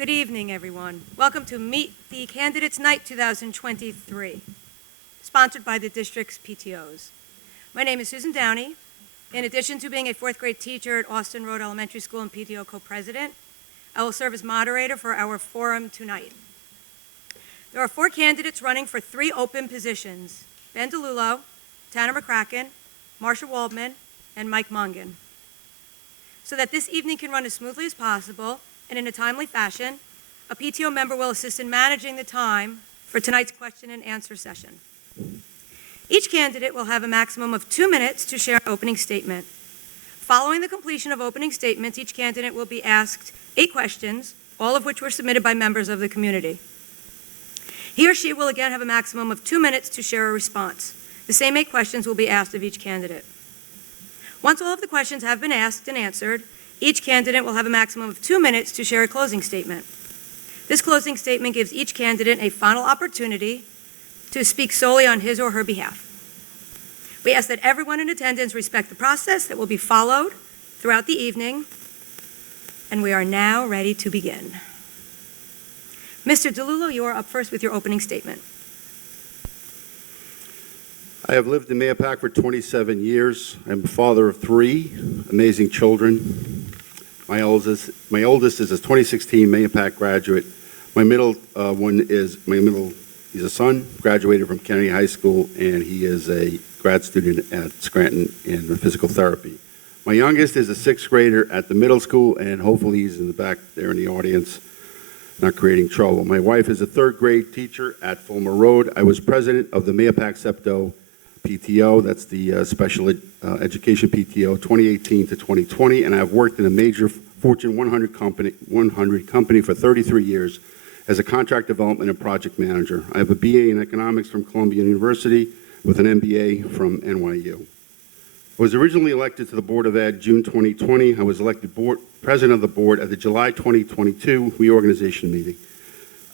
Good evening, everyone. Welcome to Meet the Candidates Night 2023, sponsored by the district's PTOs. My name is Susan Downey. In addition to being a fourth grade teacher at Austin Road Elementary School and PTO co-president, I will serve as moderator for our forum tonight. There are 4 candidates running for 3 open positions: Ben DeLulo, Tanner McCracken, Marsha Waldman, and Mike Mungan. So that this evening can run as smoothly as possible and in a timely fashion, a PTO member will assist in managing the time for tonight's question and answer session. Each candidate will have a maximum of 2 minutes to share an opening statement. Following the completion of opening statements, each candidate will be asked 8 questions, all of which were submitted by members of the community. He or she will again have a maximum of 2 minutes to share a response. The same 8 questions will be asked of each candidate. Once all of the questions have been asked and answered, each candidate will have a maximum of 2 minutes to share a closing statement. This closing statement gives each candidate a final opportunity to speak solely on his or her behalf. We ask that everyone in attendance respect the process that will be followed throughout the evening, and we are now ready to begin. Mr. DeLulo, you are up first with your opening statement. I have lived in Mahopac for 27 years. I'm a father of 3 amazing children. My oldest is a 2016 Mahopac graduate. My middle he's a son, graduated from Kennedy High School, and he is a grad student at Scranton in physical therapy. My youngest is a 6th grader at the middle school, and hopefully he's in the back there in the audience, not creating trouble. My wife is a 3rd grade teacher at Fulmer Road. I was president of the Mahopac PTO, that's the Special Education PTO, 2018 to 2020, and I've worked in a major Fortune 100 company for 33 years as a contract development and project manager. I have a BA in economics from Columbia University with an MBA from NYU. I was originally elected to the Board of Ed June 2020. I was elected president of the board at the July 2022 reorganization meeting.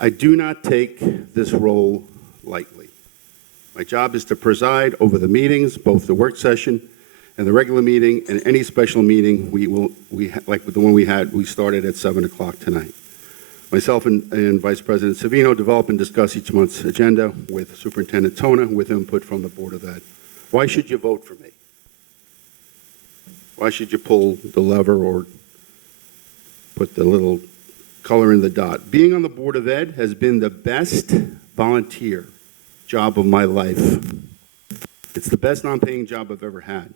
I do not take this role lightly. My job is to preside over the meetings, both the work session and the regular meeting, and any special meeting like the one we started at 7 o'clock tonight. Myself and Vice President Savino develop and discuss each month's agenda with Superintendent Tona with input from the Board of Ed. Why should you vote for me? Why should you pull the lever or put the little color in the dot? Being on the Board of Ed has been the best volunteer job of my life. It's the best non-paying job I've ever had.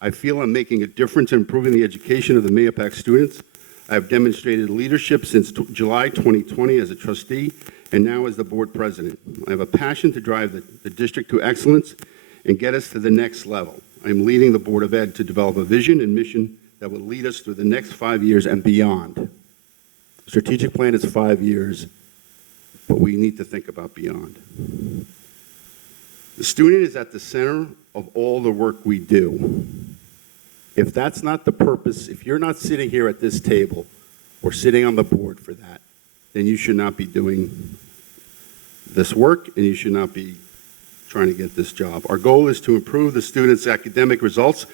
I feel I'm making a difference in improving the education of the Mahopac students. I've demonstrated leadership since July 2020 as a trustee and now as the board president. I have a passion to drive the district to excellence and get us to the next level. I'm leading the Board of Ed to develop a vision and mission that will lead us through the next 5 years and beyond. The strategic plan is 5 years, but we need to think about beyond. The student is at the center of all the work we do. If that's not the purpose, if you're not sitting here at this table or sitting on the board for that, then you should not be doing this work and you should not be trying to get this job. Our goal is to improve the students' academic results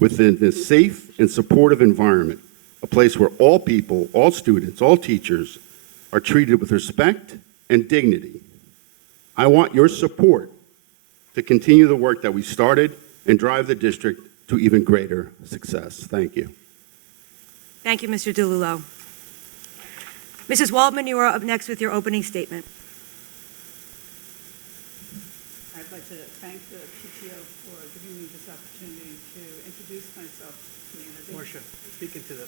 within a safe and supportive environment, a place where all people, all students, all teachers are treated with respect and dignity. I want your support to continue the work that we started and drive the district to even greater success. Thank you. Thank you, Mr. DeLulo. Mrs. Waldman, you are up next with your opening statement. I'd like to thank the PTO for giving me this opportunity to introduce myself to the community. Marsha, speak into the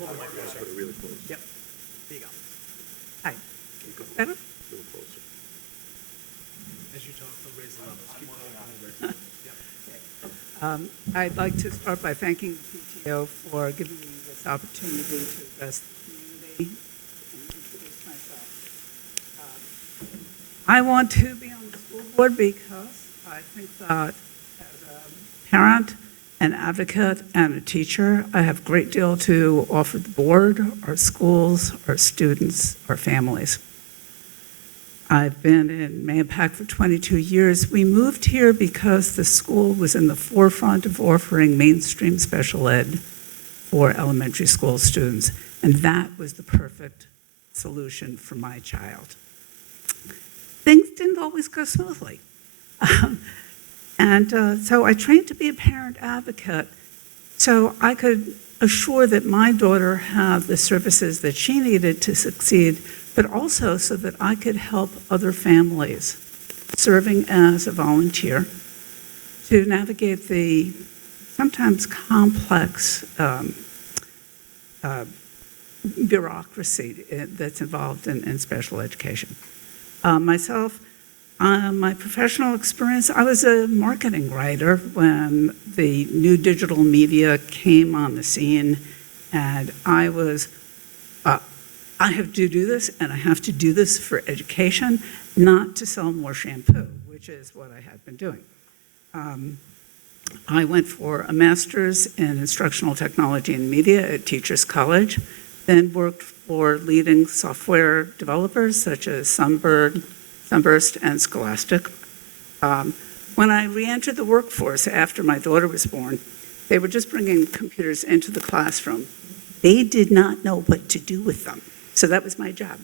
microphone. Put it really close. Yep. There you go. Hi. A Better? little closer. As you talk, they'll raise the levels. Keep talking. We'll raise the levels. Yep. I'd like to start by thanking the PTO for giving me this opportunity to address the community and introduce myself. I want to be on the school board because I think that as a parent, an advocate, and a teacher, I have a great deal to offer the board, our schools, our students, our families. I've been in Mahopac for 22 years. We moved here because the school was in the forefront of offering mainstream special ed for elementary school students, and that was the perfect solution for my child. Things didn't always go smoothly. So I trained to be a parent advocate so I could assure that my daughter had the services that she needed to succeed, but also so that I could help other families serving as a volunteer to navigate the sometimes complex bureaucracy that's involved in special education. Myself, my professional experience, I was a marketing writer when the new digital media came on the scene, and I have to do this, and I have to do this for education, not to sell more shampoo, which is what I had been doing. I went for a master's in instructional technology and media at Teachers College, then worked for leading software developers such as Sunburst and Scholastic. When I re-entered the workforce after my daughter was born, they were just bringing computers into the classroom. They did not know what to do with them. So that was my job,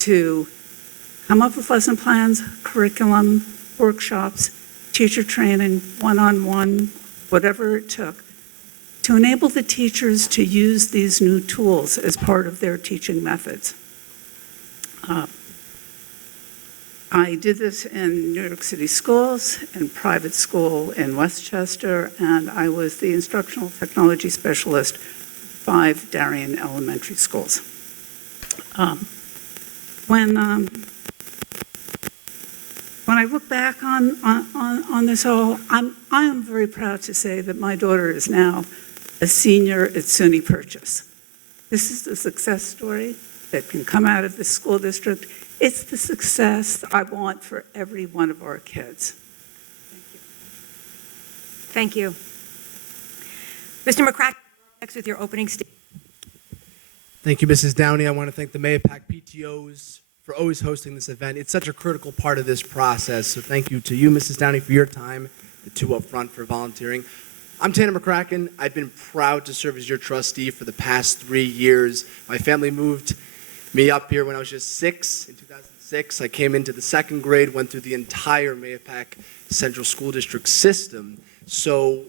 to come up with lesson plans, curriculum, workshops, teacher training, one-on-one, whatever it took, to enable the teachers to use these new tools as part of their teaching methods. I did this in New York City schools, in private school in Westchester, and I was the instructional technology specialist for 5 Darien elementary schools. When I look back on this all, I am very proud to say that my daughter is now a senior at SUNY Purchase. This is the success story that can come out of this school district. It's the success I want for every one of our kids. Thank you. Mr. McCracken, next with your opening statement. Thank you, Mrs. Downey. I want to thank the Mahopac PTOs for always hosting this event. It's such a critical part of this process. So thank you to you, Mrs. Downey, for your time, the 2 up front for volunteering. I'm Tanner McCracken. I've been proud to serve as your trustee for the past 3 years. My family moved me up here when I was just 6 in 2006. I came into the 2nd grade, went through the entire Mahopac Central School District system. So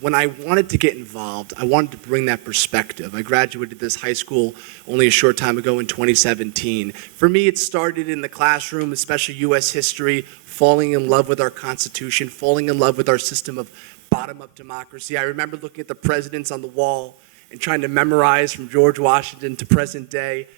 when I wanted to get involved, I wanted to bring that perspective. I graduated this high school only a short time ago in 2017. For me, it started in the classroom, especially U.S. history, falling in love with our Constitution, falling in love with our system of bottom-up democracy. I remember looking at the presidents on the wall and trying to memorize from George Washington to present day.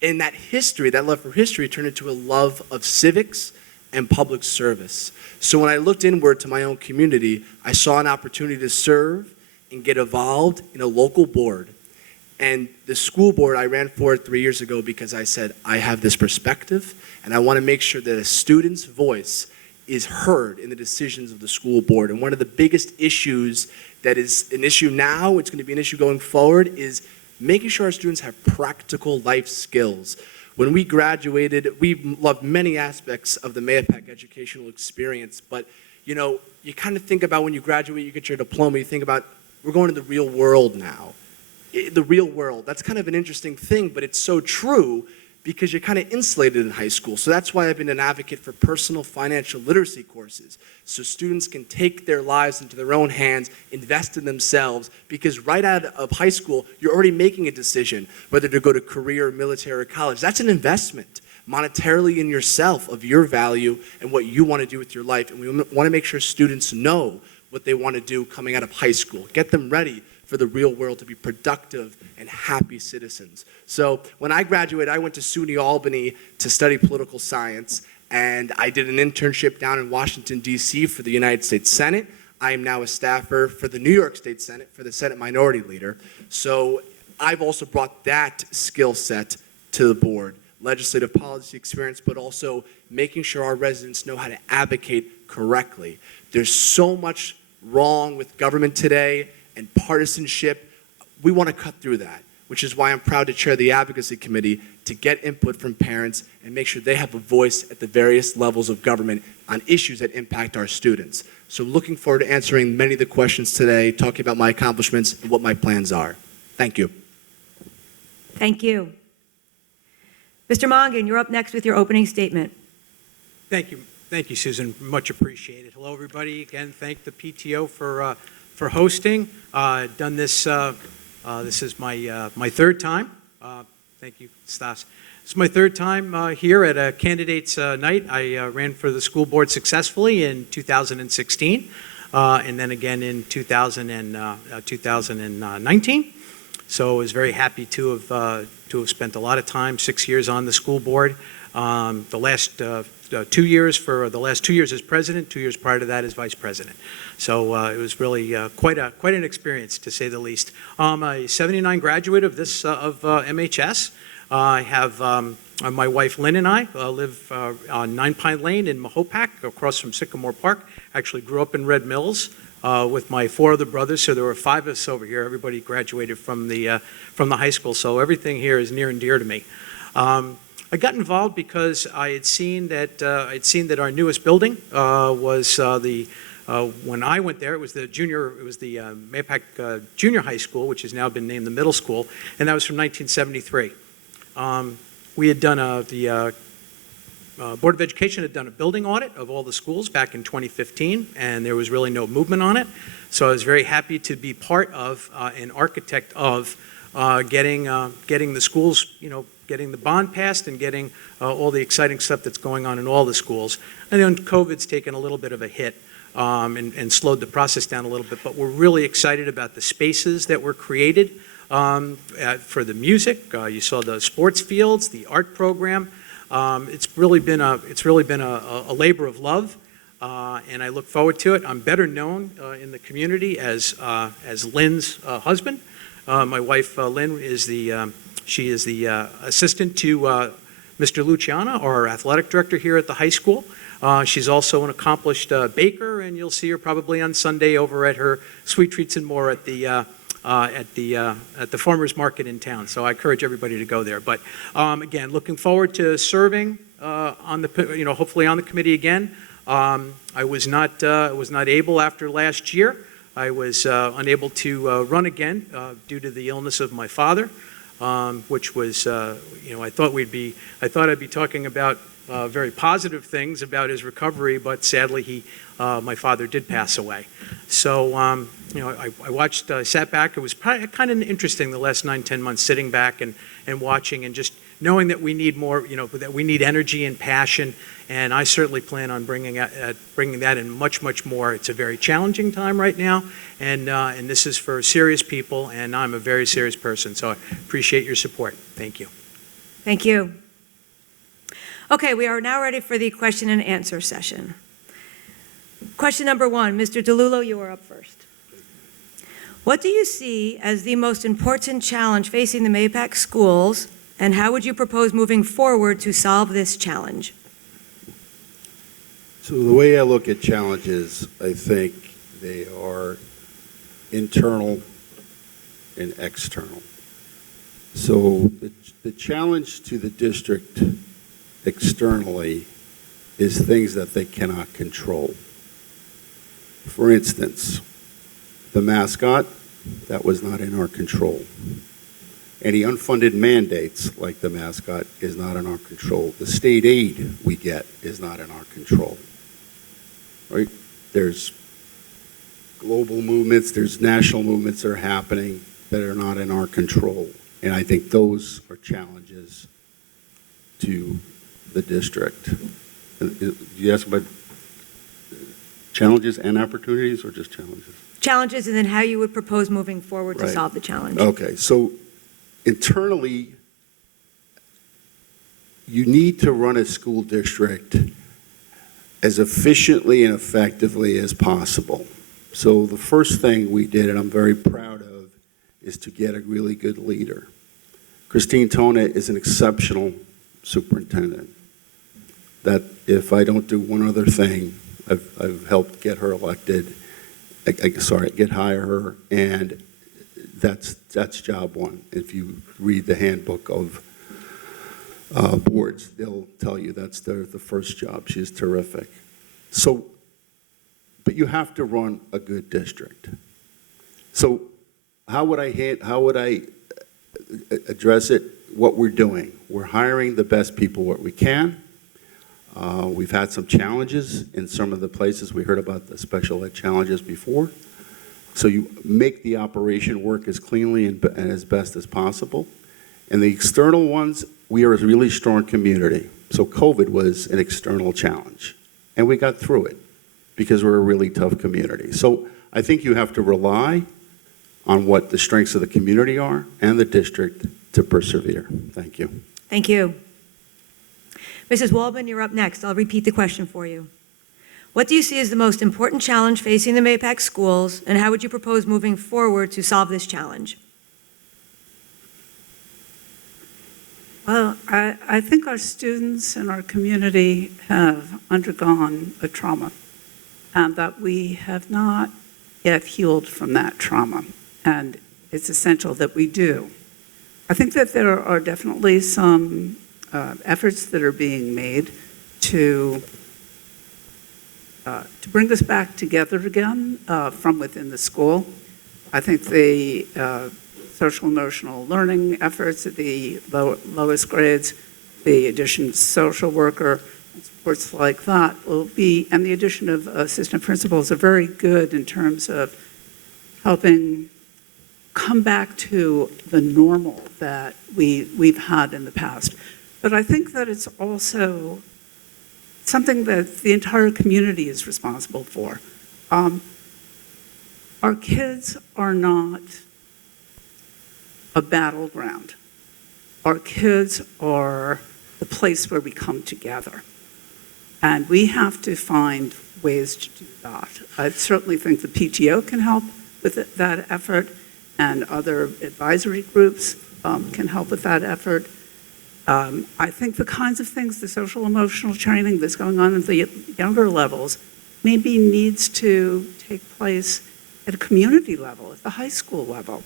And that history, that love for history, turned into a love of civics and public service. So when I looked inward to my own community, I saw an opportunity to serve and get involved in a local board. And the school board I ran for 3 years ago because I said, I have this perspective, and I want to make sure that a student's voice is heard in the decisions of the school board. And one of the biggest issues that is an issue now, it's going to be an issue going forward, is making sure our students have practical life skills. When we graduated, we loved many aspects of the Mahopac educational experience, but you know, you kind of think about when you graduate, you get your diploma, you think about, we're going to the real world now. The real world, that's kind of an interesting thing, but it's so true because you're kind of insulated in high school. So that's why I've been an advocate for personal financial literacy courses, so students can take their lives into their own hands, invest in themselves, because right out of high school, you're already making a decision whether to go to career, military, or college. That's an investment monetarily in yourself of your value and what you want to do with your life. And we want to make sure students know what they want to do coming out of high school. Get them ready for the real world to be productive and happy citizens. So when I graduated, I went to SUNY Albany to study political science, and I did an internship down in Washington, D.C. for the United States Senate. I am now a staffer for the New York State Senate for the Senate Minority Leader. So I've also brought that skill set to the board, legislative policy experience, but also making sure our residents know how to advocate correctly. There's so much wrong with government today and partisanship. We want to cut through that, which is why I'm proud to chair the advocacy committee to get input from parents and make sure they have a voice at the various levels of government on issues that impact our students. So looking forward to answering many of the questions today, talking about my accomplishments and what my plans are. Thank you. Thank you. Mr. Mongan, you're up next with your opening statement. Thank you, Susan. Much appreciated. Hello, everybody. Again, thank the PTO for hosting. Done this. This is my third time. Thank you, Stas. It's my third time here at a candidates night. I ran for the school board successfully in 2016, and then again in 2019. So I was very happy to have spent a lot of time, 6 years on the school board. The last 2 years as president, 2 years prior to that as vice president. So it was really quite an experience, to say the least. I'm a '79 graduate of MHS. I have my wife Lynn and I live on 9 Pine Lane in Mahopac, across from Sycamore Park. Actually grew up in Red Mills with my 4 other brothers, so there were 5 of us over here. Everybody graduated from the high school, so everything here is near and dear to me. I got involved because I had seen that our newest building was when I went there, it was the Mahopac Junior High School, which has now been named the middle school, and that was from 1973. We had done the Board of Education had done a building audit of all the schools back in 2015, and there was really no movement on it. So I was very happy to be part of an architect of getting the schools, getting the bond passed and getting all the exciting stuff that's going on in all the schools. And then COVID's taken a little bit of a hit and slowed the process down a little bit, but we're really excited about the spaces that were created for the music. You saw the sports fields, the art program. It's really been a labor of love, and I look forward to it. I'm better known in the community as Lynn's husband. My wife Lynn is the assistant to Mr. Luciana, our athletic director here at the high school. She's also an accomplished baker, and you'll see her probably on Sunday over at her Sweet Treats and More at the farmers market in town. So I encourage everybody to go there. But again, looking forward to serving hopefully on the committee again. I was not able after last year. I was unable to run again due to the illness of my father, which was I thought I'd be talking about very positive things about his recovery, but sadly my father did pass away. So I watched, sat back. It was kind of interesting the last 9-10 months, sitting back and watching and just knowing that we need more, that we need energy and passion. And I certainly plan on bringing that in much more. It's a very challenging time right now, and this is for serious people, and I'm a very serious person. So I appreciate your support. Thank you. Thank you. Okay, we are now ready for the question and answer session. Question number 1, Mr. DeLullo, you are up first. What do you see as the most important challenge facing the Mahopac schools, and how would you propose moving forward to solve this challenge? So the way I look at challenges, I think they are internal and external. So the challenge to the district externally is things that they cannot control. For instance, the mascot, that was not in our control. Any unfunded mandates like the mascot is not in our control. The state aid we get is not in our control. Right? There's global movements, there's national movements that are happening that are not in our control. And I think those are challenges to the district. You ask about challenges and opportunities, or just challenges? Challenges, and then how you would propose moving forward to Right. solve the challenge. Okay, so internally, you need to run a school district as efficiently and effectively as possible. So the first thing we did, and I'm very proud of, is to get a really good leader. Christine Tona is an exceptional superintendent. That if I don't do one other thing, I've helped get her elected, hire her, and that's job one. If you read the handbook of boards, they'll tell you that's the first job. She's terrific. So, but you have to run a good district. So how would I address it? what we're doing. We're hiring the best people what we can. We've had some challenges in some of the places. We heard about the special ed challenges before. So you make the operation work as cleanly and as best as possible. And the external ones, we are a really strong community. So COVID was an external challenge. And we got through it because we're a really tough community. So I think you have to rely on what the strengths of the community are and the district to persevere. Thank you. Thank you. Mrs. Walbin, you're up next. I'll repeat the question for you. What do you see as the most important challenge facing the Mahopac schools, and how would you propose moving forward to solve this challenge? Well, I think our students and our community have undergone a trauma, and that we have not yet healed from that trauma, and it's essential that we do. I think that there are definitely some efforts that are being made to bring us back together again from within the school. I think the social emotional learning efforts at the lowest grades, the addition of social worker, and supports like that will be, and the addition of assistant principals are very good in terms of helping come back to the normal that we've had in the past. But I think that it's also something that the entire community is responsible for. Our kids are not a battleground. Our kids are the place where we come together. And we have to find ways to do that. I certainly think the PTO can help with that effort, and other advisory groups can help with that effort. I think the kinds of things, the social emotional training that's going on at the younger levels, maybe needs to take place at a community level, at the high school level.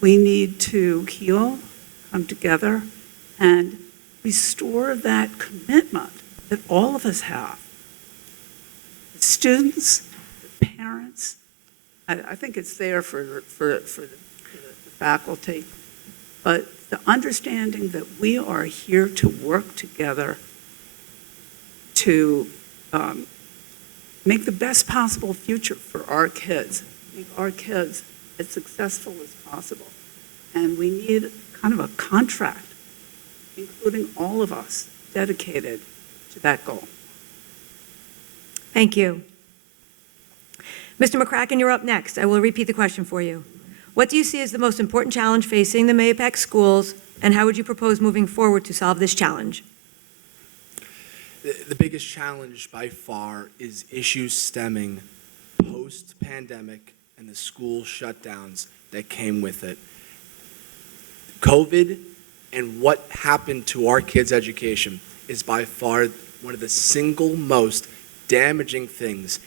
We need to heal, come together, and restore that commitment that all of us have. The students, the parents, I think it's there for the faculty, but the understanding that we are here to work together to make the best possible future for our kids, make our kids as successful as possible. And we need kind of a contract, including all of us, dedicated to that goal. Thank you. Mr. McCracken, you're up next. I will repeat the question for you. What do you see as the most important challenge facing the Mahopac schools, and how would you propose moving forward to solve this challenge? The biggest challenge by far is issues stemming post-pandemic and the school shutdowns that came with it. COVID and what happened to our kids' education is by far one of the single most damaging things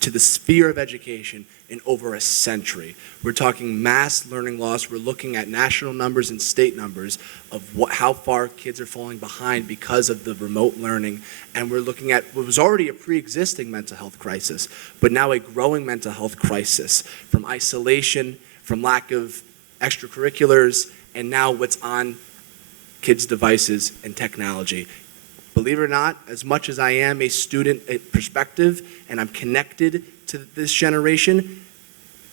to the sphere of education in over a century. We're talking mass learning loss. We're looking at national numbers and state numbers of how far kids are falling behind because of the remote learning. And we're looking at what was already a pre-existing mental health crisis, but now a growing mental health crisis from isolation, from lack of extracurriculars, and now what's on kids' devices and technology. Believe it or not, as much as I am a student perspective and I'm connected to this generation,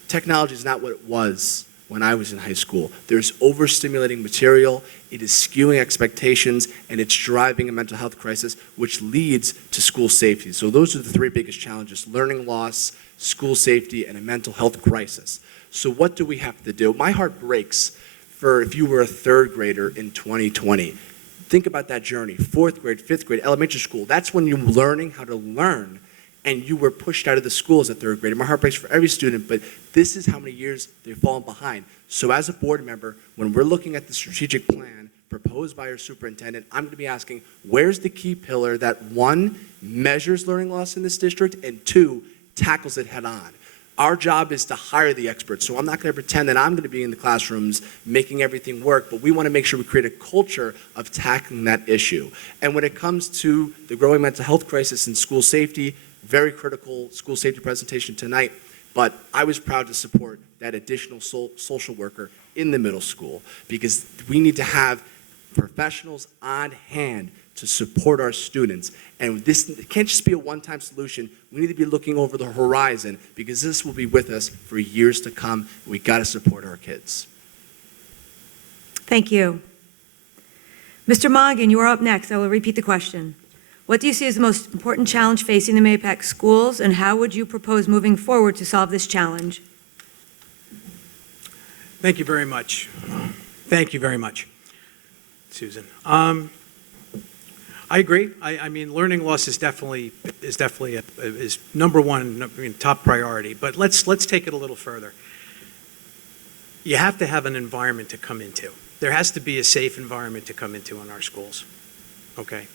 technology is not what it was when I was in high school. There's overstimulating material, it is skewing expectations, and it's driving a mental health crisis, which leads to school safety. So those are the three biggest challenges: learning loss, school safety, and a mental health crisis. So what do we have to do? My heart breaks for if you were a third grader in 2020. Think about that journey, fourth grade, fifth grade, elementary school. That's when you're learning how to learn, and you were pushed out of the school as a third grader. My heart breaks for every student, but this is how many years they've fallen behind. So as a board member, when we're looking at the strategic plan proposed by our superintendent, I'm gonna be asking, where's the key pillar that, one, measures learning loss in this district, and two, tackles it head on? Our job is to hire the experts, so I'm not going to pretend that I'm going to be in the classrooms making everything work, but we want to make sure we create a culture of tackling that issue. And when it comes to the growing mental health crisis and school safety, very critical school safety presentation tonight, but I was proud to support that additional social worker in the middle school, because we need to have professionals on hand to support our students. And this can't just be a one-time solution. We need to be looking over the horizon, because this will be with us for years to come. We got to support our kids. Thank you. Mr. Mongan, you are up next. I will repeat the question. What do you see as the most important challenge facing the Mahopac schools, and how would you propose moving forward to solve this challenge? Thank you very much. Thank you very much, Susan. I agree. I mean, learning loss is definitely is number one, top priority. But let's take it a little further. You have to have an environment to come into. There has to be a safe environment to come into in our schools. Okay,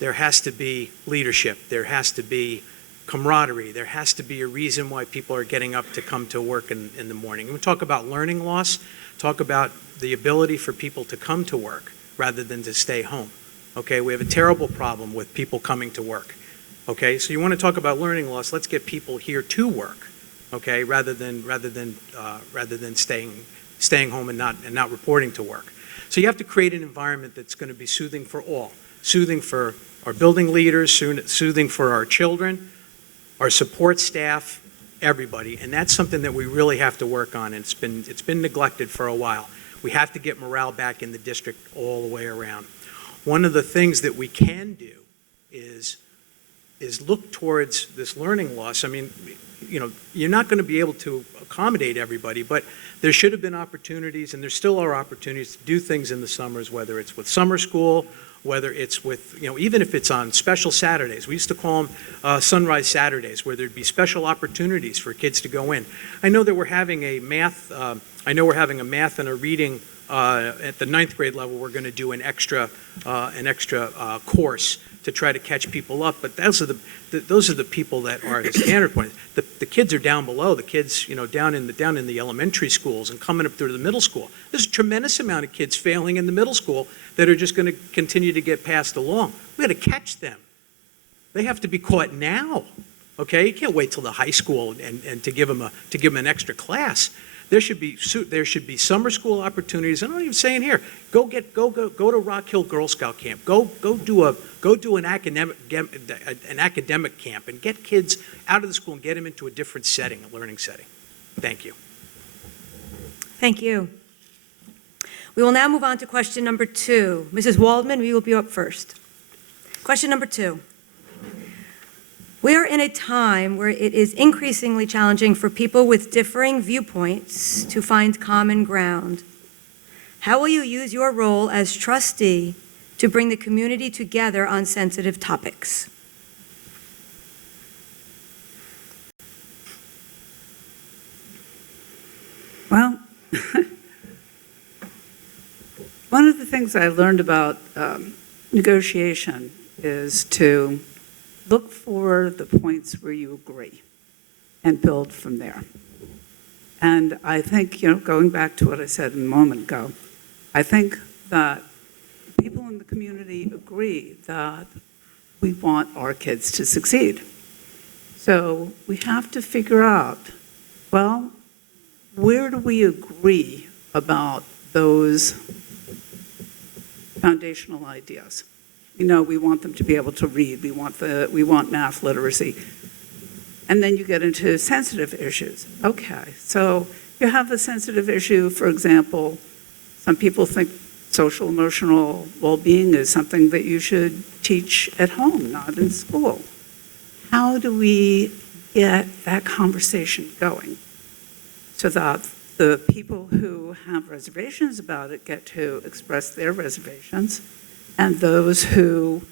there has to be leadership. There has to be camaraderie. There has to be a reason why people are getting up to come to work in the morning. When we talk about learning loss, talk about the ability for people to come to work rather than to stay home. Okay, we have a terrible problem with people coming to work. Okay, so you want to talk about learning loss, let's get people here to work. Okay, rather than staying home and not reporting to work. So you have to create an environment that's going to be soothing for all, soothing for our building leaders, soothing for our children, our support staff, everybody, and that's something that we really have to work on. And it's been neglected for a while. We have to get morale back in the district all the way around. One of the things that we can do is look towards this learning loss. I mean, you know, you're not going to be able to accommodate everybody, but there should have been opportunities, and there still are opportunities to do things in the summers, whether it's with summer school, whether it's with, you know, even if it's on special Saturdays. We used to call them Sunrise Saturdays, where there'd be special opportunities for kids to go in. I know that we're having a math, and a reading at the 9th grade level. We're going to do an extra course to try to catch people up, but those are the people that are the standard points. The kids are down below. The kids, you know, down in the elementary schools and coming up through the middle school. There's a tremendous amount of kids failing in the middle school that are just going to continue to get passed along. We got to catch them. They have to be caught now. Okay, you can't wait till the high school and to give them an extra class. There should be summer school opportunities. I'm not even saying here. Go to Rock Hill Girl Scout camp. Go do an academic camp and get kids out of the school and get them into a different setting, a learning setting. Thank you. Thank you. We will now move on to question number 2. Mrs. Waldman, we will be up first. Question number 2. We are in a time where it is increasingly challenging for people with differing viewpoints to find common ground. How will you use your role as trustee to bring the community together on sensitive topics? Well, one of the things I learned about negotiation is to look for the points where you agree and build from there. And I think, you know, going back to what I said a moment ago, I think that people in the community agree that we want our kids to succeed. So we have to figure out, well, where do we agree about those foundational ideas? You know, we want them to be able to read. We want math literacy. And then you get into sensitive issues. Okay, so you have a sensitive issue, for example, some people think social emotional well-being is something that you should teach at home, not in school. How do we get that conversation going so that the people who have reservations about it get to express their reservations, and those who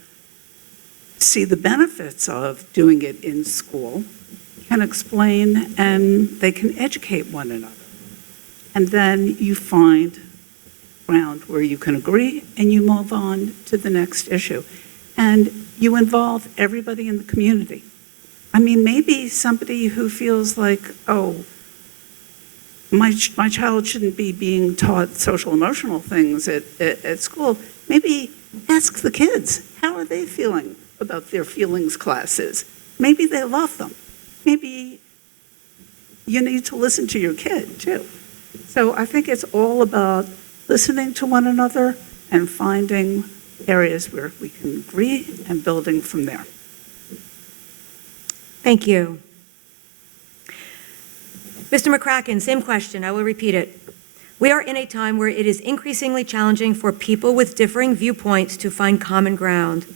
see the benefits of doing it in school can explain and they can educate one another. And then you find ground where you can agree and you move on to the next issue. And you involve everybody in the community. I mean, maybe somebody who feels like, oh, my child shouldn't be being taught social emotional things at school. Maybe ask the kids, how are they feeling about their feelings classes? Maybe they love them. Maybe you need to listen to your kid too. So I think it's all about listening to one another and finding areas where we can agree and building from there. Thank you. Mr. McCracken, same question. I will repeat it. We are in a time where it is increasingly challenging for people with differing viewpoints to find common ground.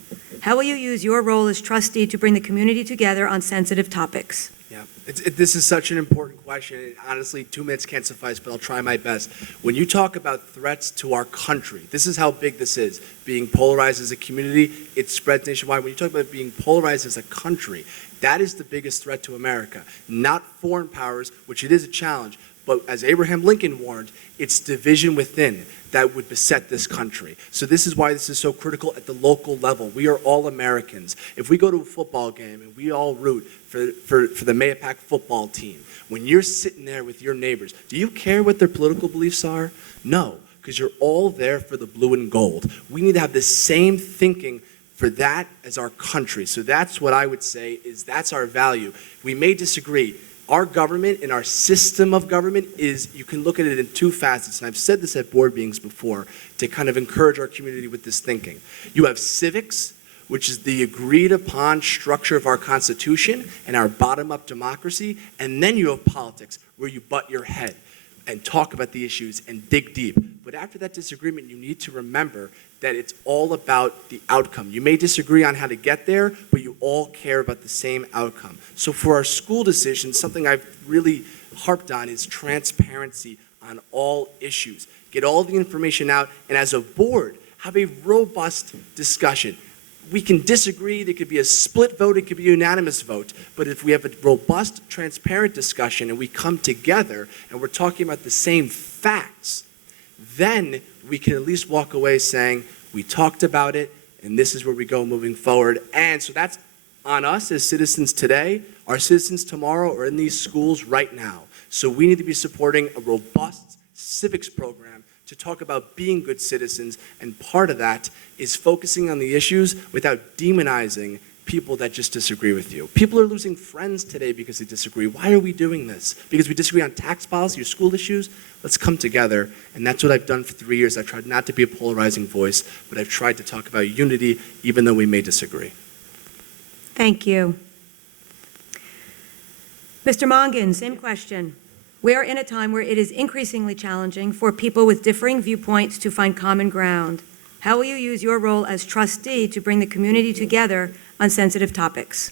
How will you use your role as trustee to bring the community together on sensitive topics? Yeah, this is such an important question. And honestly, 2 minutes can't suffice, but I'll try my best. When you talk about threats to our country, this is how big this is. Being polarized as a community, it spreads nationwide. When you talk about being polarized as a country, that is the biggest threat to America. Not foreign powers, which it is a challenge, but as Abraham Lincoln warned, it's division within that would beset this country. So this is why this is so critical at the local level. We are all Americans. If we go to a football game and we all root for the Mahopac football team, when you're sitting there with your neighbors, do you care what their political beliefs are? No, because you're all there for the blue and gold. We need to have the same thinking for that as our country. So that's what I would say is that's our value. We may disagree. Our government and our system of government is, you can look at it in 2 facets, and I've said this at board meetings before, to kind of encourage our community with this thinking. You have civics, which is the agreed upon structure of our Constitution and our bottom-up democracy, and then you have politics, where you butt your head and talk about the issues and dig deep. But after that disagreement, you need to remember that it's all about the outcome. You may disagree on how to get there, but you all care about the same outcome. So for our school decisions, something I've really harped on is transparency on all issues. Get all the information out, and as a board, have a robust discussion. We can disagree, there could be a split vote, it could be a unanimous vote, but if we have a robust, transparent discussion and we come together and we're talking about the same facts, then we can at least walk away saying, we talked about it, and this is where we go moving forward. And so that's on us as citizens today. Our citizens tomorrow are in these schools right now. So we need to be supporting a robust civics program to talk about being good citizens, and part of that is focusing on the issues without demonizing people that just disagree with you. People are losing friends today because they disagree. Why are we doing this? Because we disagree on tax policy or school issues? Let's come together, and that's what I've done for 3 years. I've tried not to be a polarizing voice, but I've tried to talk about unity even though we may disagree. Thank you. Mr. Mongan, same question. We are in a time where it is increasingly challenging for people with differing viewpoints to find common ground. How will you use your role as trustee to bring the community together on sensitive topics?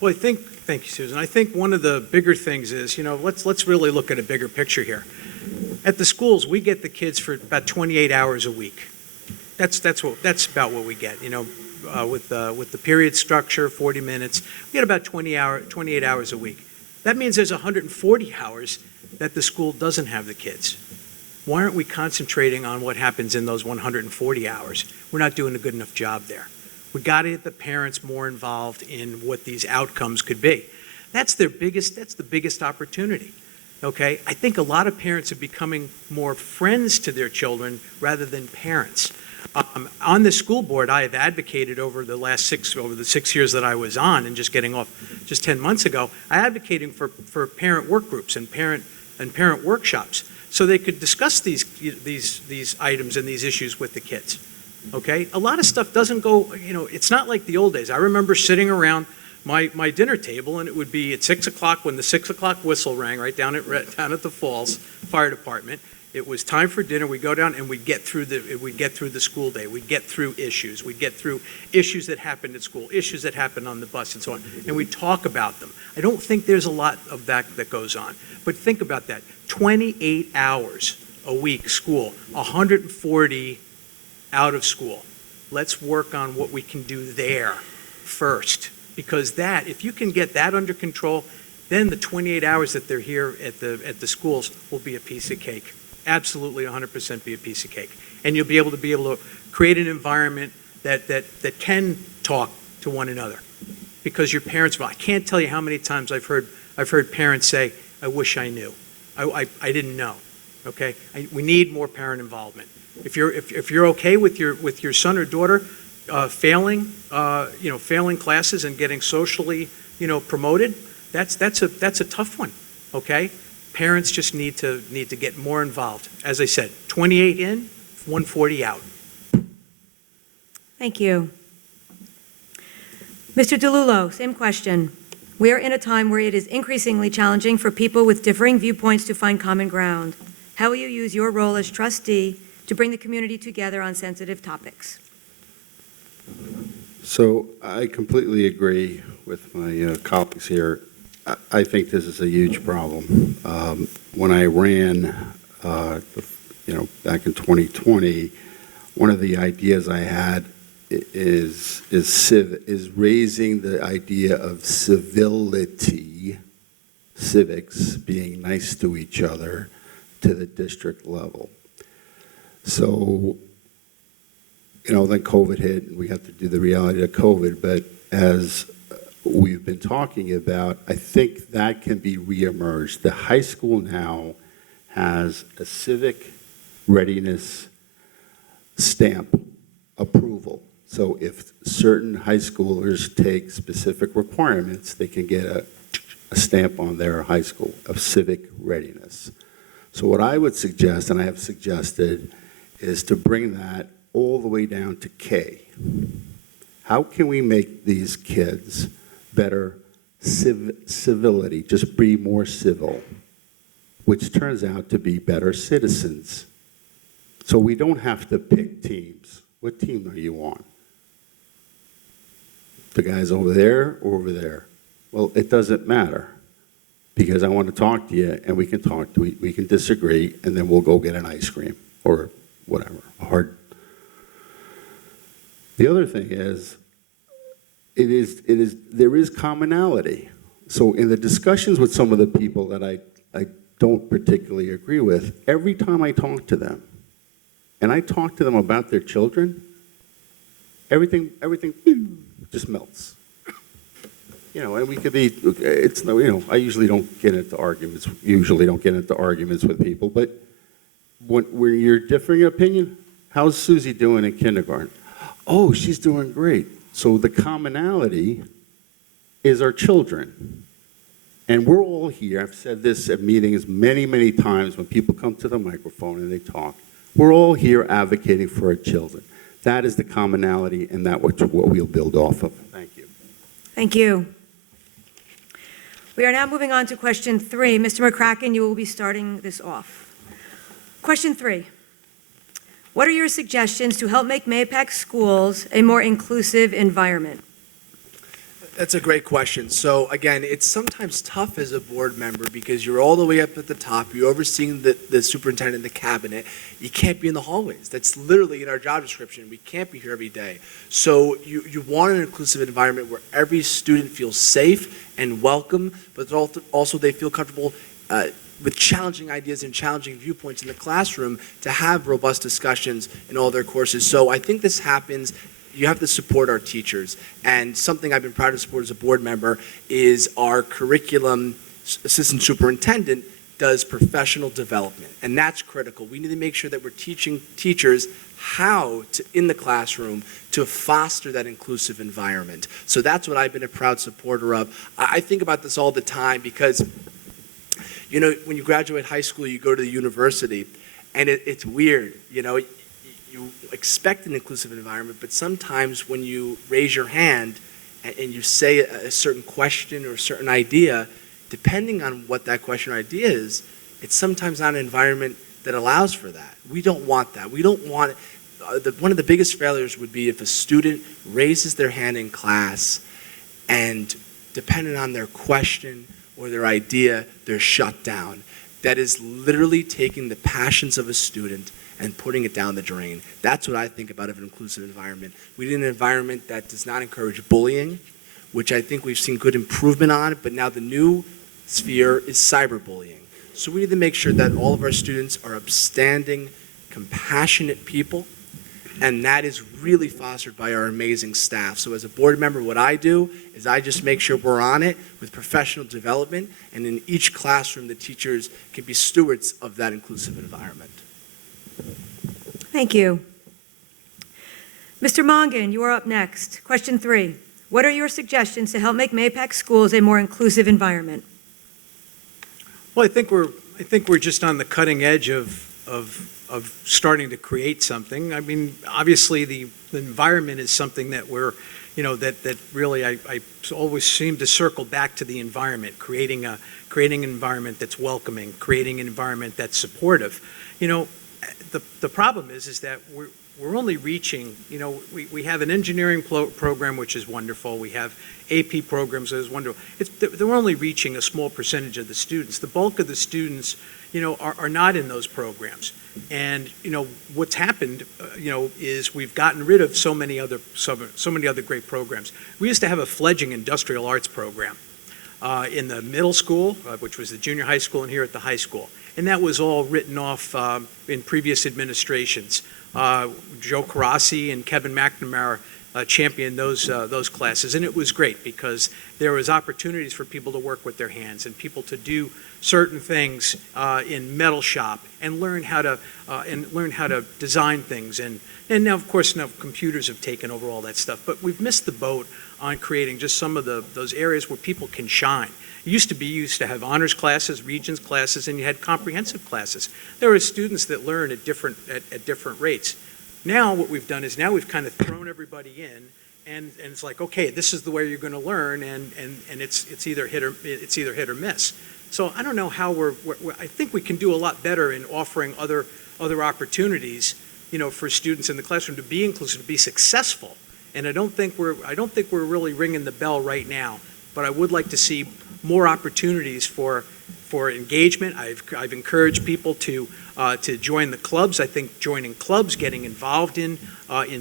Well, thank you, Susan. I think one of the bigger things is, let's really look at a bigger picture here. At the schools, we get the kids for about 28 hours a week. That's about what we get. With the period structure, 40 minutes, we get about 28 hours a week. That means there's 140 hours that the school doesn't have the kids. Why aren't we concentrating on what happens in those 140 hours? We're not doing a good enough job there. We got to get the parents more involved in what these outcomes could be. That's the biggest opportunity. Okay? I think a lot of parents are becoming more friends to their children rather than parents. On the school board, I have advocated over the 6 years that I was on, and just getting off just 10 months ago, I advocated for parent work groups and parent workshops, so they could discuss these items and these issues with the kids. Okay, a lot of stuff doesn't go. It's not like the old days. I remember sitting around my dinner table, and it would be at 6 o'clock when the 6 o'clock whistle rang right down at the Falls Fire Department. It was time for dinner. We go down and we get through the school day. We get through issues. We get through issues that happened at school, issues that happened on the bus, and so on. And we talk about them. I don't think there's a lot of that goes on. But think about that: 28 hours a week school, 140 out of school. Let's work on what we can do there first, because if you can get that under control, then the 28 hours that they're here at the schools will be a piece of cake. Absolutely 100% be a piece of cake. And you'll be able to create an environment that can talk to one another. Because your parents, I can't tell you how many times I've heard parents say, I wish I knew. I didn't know. Okay? We need more parent involvement. If you're okay with your son or daughter failing classes and getting socially promoted, that's a tough one. Okay? parents just need to get more involved. As I said, 28 in, 140 out. Thank you. Mr. DeLullo, same question. We are in a time where it is increasingly challenging for people with differing viewpoints to find common ground. How will you use your role as trustee to bring the community together on sensitive topics? So I completely agree with my colleagues here. I think this is a huge problem. When I ran, back in 2020, one of the ideas I had is raising the idea of civility, civics, being nice to each other, to the district level. So, then COVID hit, and we have to do the reality of COVID, but as we've been talking about, I think that can be reemerged. The high school now has a civic readiness stamp approval. So if certain high schoolers take specific requirements, they can get a stamp on their high school of civic readiness. So what I would suggest, and I have suggested, is to bring that all the way down to K. How can we make these kids better civility, just be more civil, which turns out to be better citizens? So we don't have to pick teams. What team are you on? The guys over there or over there? Well, it doesn't matter, because I want to talk to you, and we can talk, we can disagree, and then we'll go get an ice cream or whatever, The other thing is, there is commonality. So in the discussions with some of the people that I don't particularly agree with, every time I talk to them, and I talk to them about their children, everything just melts. And we could be, I usually don't get into arguments with people, but when you're differing opinion, how's Susie doing in kindergarten? Oh, she's doing great. So the commonality is our children. And we're all here. I've said this at meetings many, many times when people come to the microphone and they talk. We're all here advocating for our children. That is the commonality, and that's what we'll build off of. Thank you. Thank you. We are now moving on to question 3. Mr. McCracken, you will be starting this off. Question 3. What are your suggestions to help make Mahopac schools a more inclusive environment? That's a great question. So again, it's sometimes tough as a board member because you're all the way up at the top. You're overseeing the superintendent, the cabinet. You can't be in the hallways. That's literally in our job description. We can't be here every day. So you want an inclusive environment where every student feels safe and welcome, but also they feel comfortable with challenging ideas and challenging viewpoints in the classroom to have robust discussions in all their courses. So I think this happens. You have to support our teachers. And something I've been proud to support as a board member is our curriculum assistant superintendent does professional development. And that's critical. We need to make sure that we're teaching teachers how to, in the classroom, to foster that inclusive environment. So that's what I've been a proud supporter of. I think about this all the time because, when you graduate high school, you go to the university, and it's weird, you expect an inclusive environment, but sometimes when you raise your hand and you say a certain question or a certain idea, depending on what that question or idea is, it's sometimes not an environment that allows for that. We don't want that. We don't want it. One of the biggest failures would be if a student raises their hand in class and depending on their question or their idea, they're shut down. That is literally taking the passions of a student and putting it down the drain. That's what I think about an inclusive environment. We need an environment that does not encourage bullying, which I think we've seen good improvement on, but now the new sphere is cyberbullying. So we need to make sure that all of our students are upstanding, compassionate people, and that is really fostered by our amazing staff. So as a board member, what I do is I just make sure we're on it with professional development, and in each classroom, the teachers can be stewards of that inclusive environment. Thank you. Mr. Mongan, you are up next. Question 3. What are your suggestions to help make Mahopac schools a more inclusive environment? Well, I think we're I think we're just on the cutting edge of starting to create something. I mean, obviously, the environment is something that we're, that really I always seem to circle back to the environment, creating an environment that's welcoming, creating an environment that's supportive. The problem is that we're only reaching, we have an engineering program, which is wonderful. We have AP programs, that is wonderful. They're only reaching a small percentage of the students. The bulk of the students, are not in those programs. And, what's happened, is we've gotten rid of so many other great programs. We used to have a fledgling industrial arts program in the middle school, which was the junior high school, and here at the high school. And that was all written off in previous administrations. Joe Carassi and Kevin McNamara championed those classes, and it was great because there was opportunities for people to work with their hands and people to do certain things in metal shop and learn how to design things. And now, of course, computers have taken over all that stuff. But we've missed the boat on creating just some of those areas where people can shine. It used to have honors classes, regents classes, and you had comprehensive classes. There were students that learn at different rates. Now what we've done is we've kind of thrown everybody in, and it's like, okay, this is the way you're going to learn, and it's either hit or miss. So I don't know how I think we can do a lot better in offering other opportunities, for students in the classroom to be inclusive, to be successful. And I don't think we're really ringing the bell right now. But I would like to see more opportunities for engagement. I've encouraged people to join the clubs. I think joining clubs, getting involved in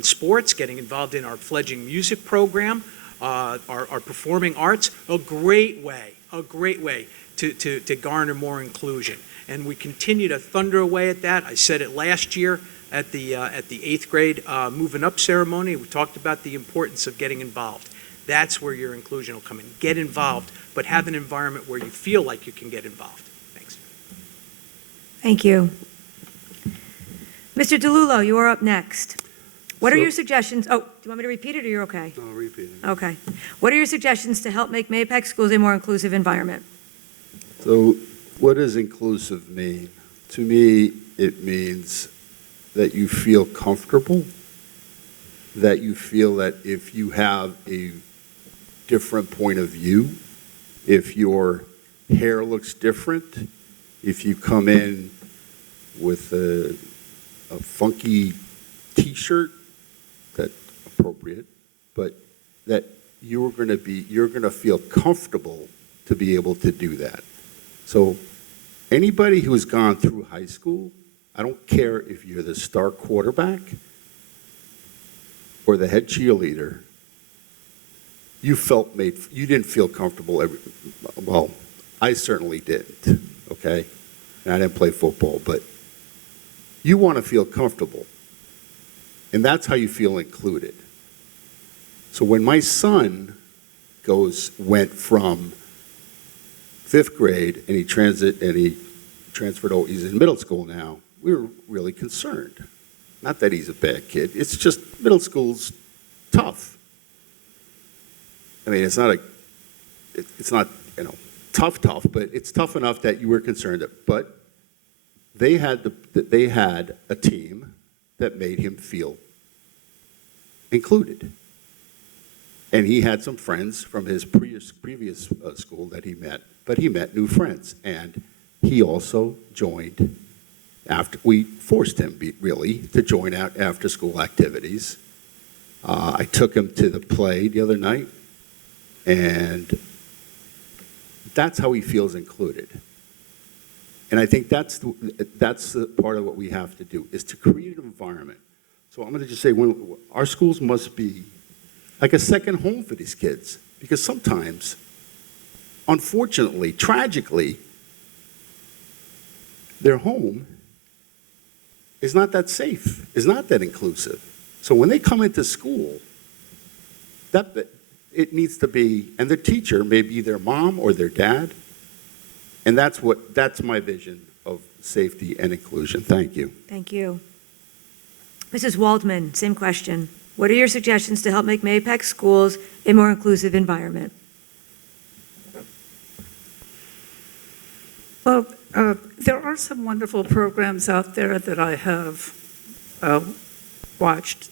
sports, getting involved in our fledgling music program, our performing arts, a great way to garner more inclusion. And we continue to thunder away at that. I said it last year at the 8th grade moving up ceremony. We talked about the importance of getting involved. That's where your inclusion will come in. Get involved, but have an environment where you feel like you can get involved. Thanks. Thank you. Mr. DeLullo, you are up next. What are So- your suggestions? Oh, do you want me to repeat it, or you're okay? No, repeat it. Okay. What are your suggestions to help make Mahopac schools a more inclusive environment? So what does inclusive mean? To me, it means that you feel comfortable, that you feel that if you have a different point of view, if your hair looks different, if you come in with a funky t-shirt, that's appropriate, but that you're going to feel comfortable to be able to do that. So anybody who has gone through high school, I don't care if you're the star quarterback or the head cheerleader, you didn't feel comfortable well, I certainly didn't, okay? And I didn't play football, but you want to feel comfortable. And that's how you feel included. So when my son went from 5th grade and he transferred over, he's in middle school now, we were really concerned. Not that he's a bad kid, it's just middle school's tough. I mean, it's not tough, but it's tough enough that you were concerned. But they had a team that made him feel included. And he had some friends from his previous school that he met, but he met new friends. And he also joined we forced him, really, to join out after-school activities. I took him to the play the other night, and that's how he feels included. And I think that's the part of what we have to do, is to create an environment. So I'm going to just say, our schools must be like a second home for these kids, because sometimes, unfortunately, tragically, their home is not that safe, is not that inclusive. So when they come into school, it needs to be, and the teacher may be their mom or their dad, and that's my vision of safety and inclusion. Thank you. Thank you. Mrs. Waldman, same question. What are your suggestions to help make Mahopac schools a more inclusive environment? Well, There are some wonderful programs out there that I have watched,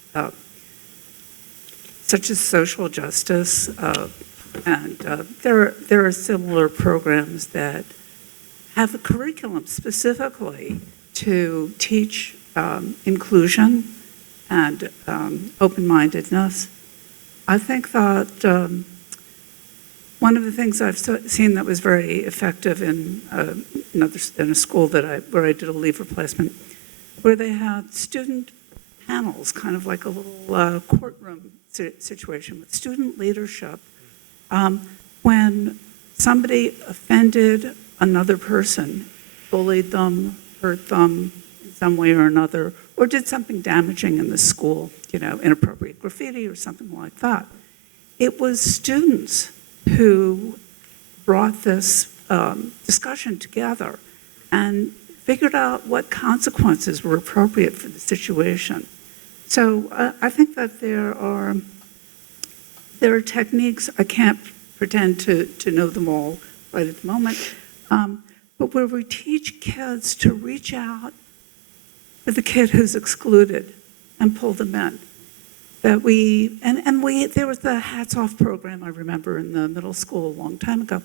such as social justice, and there are similar programs that have a curriculum specifically to teach inclusion and open-mindedness. I think that one of the things I've seen that was very effective in a school where I did a leave replacement, where they had student panels, kind of like a little courtroom situation with student leadership. When somebody offended another person, bullied them, hurt them in some way or another, or did something damaging in the school, inappropriate graffiti or something like that, it was students who brought this discussion together and figured out what consequences were appropriate for the situation. So I think that there are techniques, I can't pretend to know them all right at the moment, but where we teach kids to reach out for the kid who's excluded and pull them in. There was the Hats Off program, I remember, in the middle school a long time ago.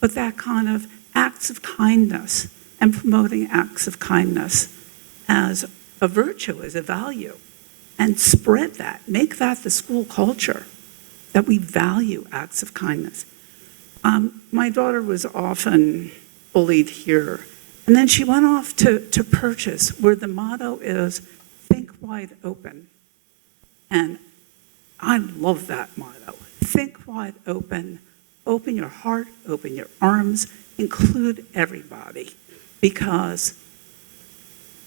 But that kind of acts of kindness and promoting acts of kindness as a virtue, as a value, and spread that, make that the school culture, that we value acts of kindness. My daughter was often bullied here, and then she went off to Purchase, where the motto is, think wide open. And I love that motto. Think wide open, open your heart, open your arms, include everybody, because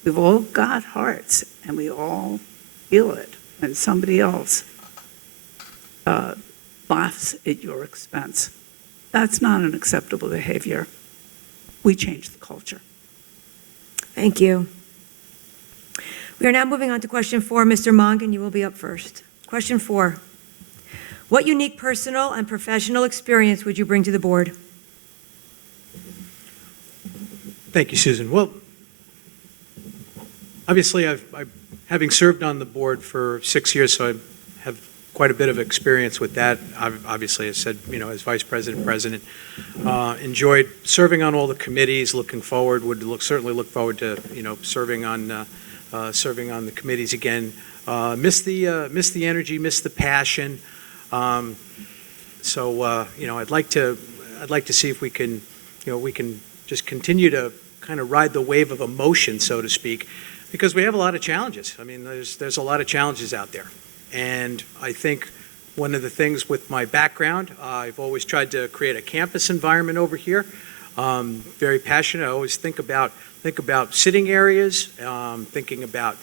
we've all got hearts and we all feel it when somebody else laughs at your expense. That's not an acceptable behavior. We change the culture. Thank you. We are now moving on to question 4. Mr. Mongan, you will be up first. Question 4. What unique personal and professional experience would you bring to the board? Thank you, Susan. Well, obviously, having served on the board for 6 years, so I have quite a bit of experience with that. Obviously, I said, as vice president, enjoyed serving on all the committees, looking forward, certainly look forward to, serving on the committees again. Miss the energy, miss the passion. I'd like to see if we can just continue to kind of ride the wave of emotion, so to speak, because we have a lot of challenges. I mean, there's a lot of challenges out there. And I think one of the things with my background, I've always tried to create a campus environment over here. Very passionate. I always think about sitting areas, thinking about,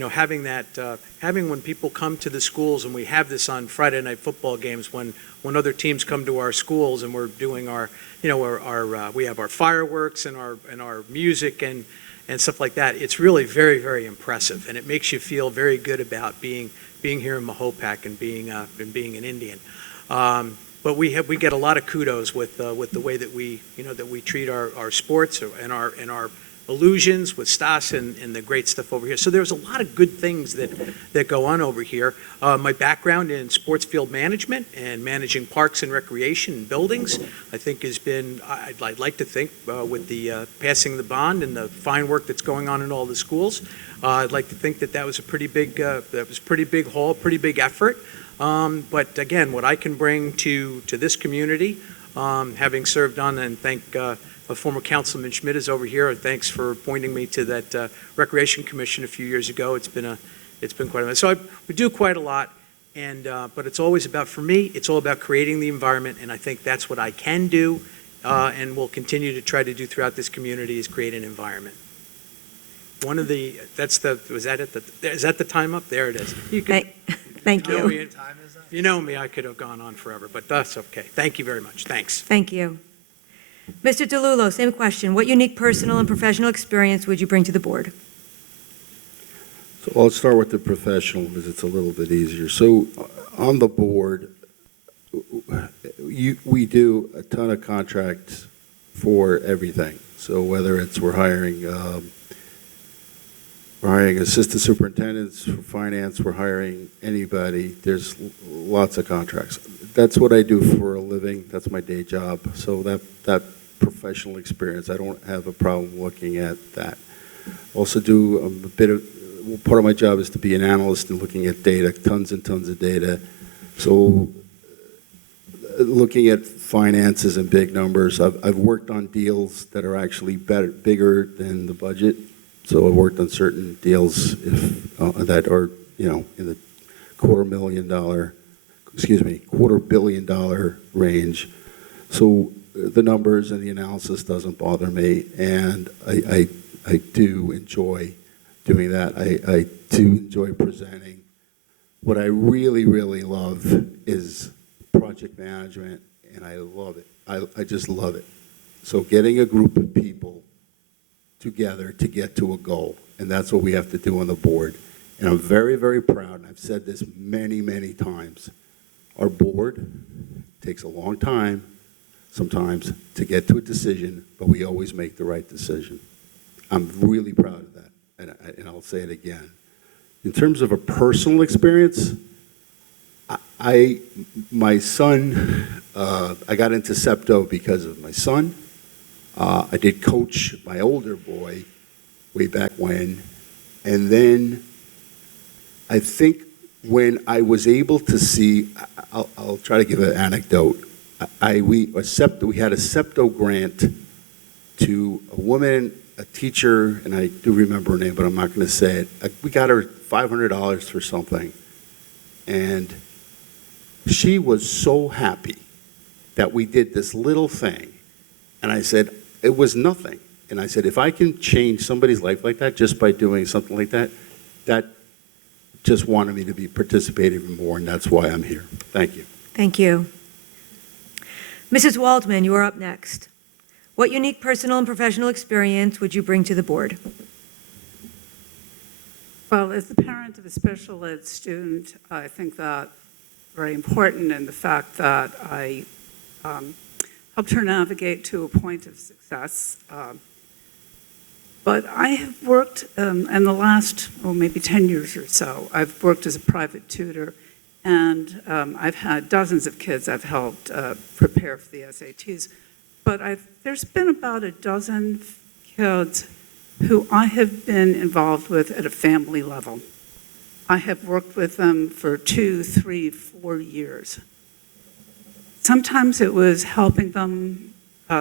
having when people come to the schools, and we have this on Friday night football games when other teams come to our schools and we're doing we have our fireworks and our music and stuff like that. It's really very, very impressive, and it makes you feel very good about being here in Mahopac and being an Indian. But we get a lot of kudos with the way that we treat our sports and our illusions with Stas and the great stuff over here. So there's a lot of good things that go on over here. My background in sports field management and managing parks and recreation and buildings, I think has been, I'd like to think with the passing the bond and the fine work that's going on in all the schools, I'd like to think that was a pretty big haul, pretty big effort. But again, what I can bring to this community, having served on, and thank former Councilman Schmidt is over here. Thanks for appointing me to that Recreation Commission a few years ago. It's been quite a lot. So we do quite a lot, but it's always about, for me, it's all about creating the environment, and I think that's what I can do, and will continue to try to do throughout this community, is create an environment. Is that the time up? There it is. Thank you. If you know me, I could have gone on forever, but that's okay. Thank you very much. Thanks. Thank you. Mr. DeLullo, same question. What unique personal and professional experience would you bring to the board? So I'll start with the professional because it's a little bit easier. So on the board, we do a ton of contracts for everything. So whether it's we're hiring assistant superintendents for finance, we're hiring anybody, there's lots of contracts. That's what I do for a living, that's my day job. So that professional experience, I don't have a problem looking at that. Also do a bit of, part of my job is to be an analyst and looking at data, tons and tons of data. So looking at finances and big numbers, I've worked on deals that are actually bigger than the budget. So I've worked on certain deals that are, in the $250 million range. So the numbers and the analysis doesn't bother me, and I do enjoy doing that. I do enjoy presenting. What I really, really love is project management, and I love it. I just love it. So getting a group of people together to get to a goal, and that's what we have to do on the board. And I'm very, very proud, and I've said this many, many times, our board takes a long time sometimes to get to a decision, but we always make the right decision. I'm really proud of that, and I'll say it again. In terms of a personal experience, my son, I got into SEPTO because of my son. I did coach my older boy way back when, and then I think when I was able to see, I'll try to give an anecdote. We had a SEPTO grant to a woman, a teacher, and I do remember her name, but I'm not going to say it. We got her $500 for something, and she was so happy that we did this little thing. And I said, it was nothing. And I said, if I can change somebody's life like that just by doing something like that, that just wanted me to participate even more, and that's why I'm here. Thank you. Thank you. Mrs. Waldman, you are up next. What unique personal and professional experience would you bring to the board? Well, as the parent of a special ed student, I think that very important, and the fact that I helped her navigate to a point of success. But I have worked in the last, maybe 10 years or so, I've worked as a private tutor, and I've had dozens of kids I've helped prepare for the SATs. But there's been about a dozen kids who I have been involved with at a family level. I have worked with them for 2, 3, 4 years. Sometimes it was helping them,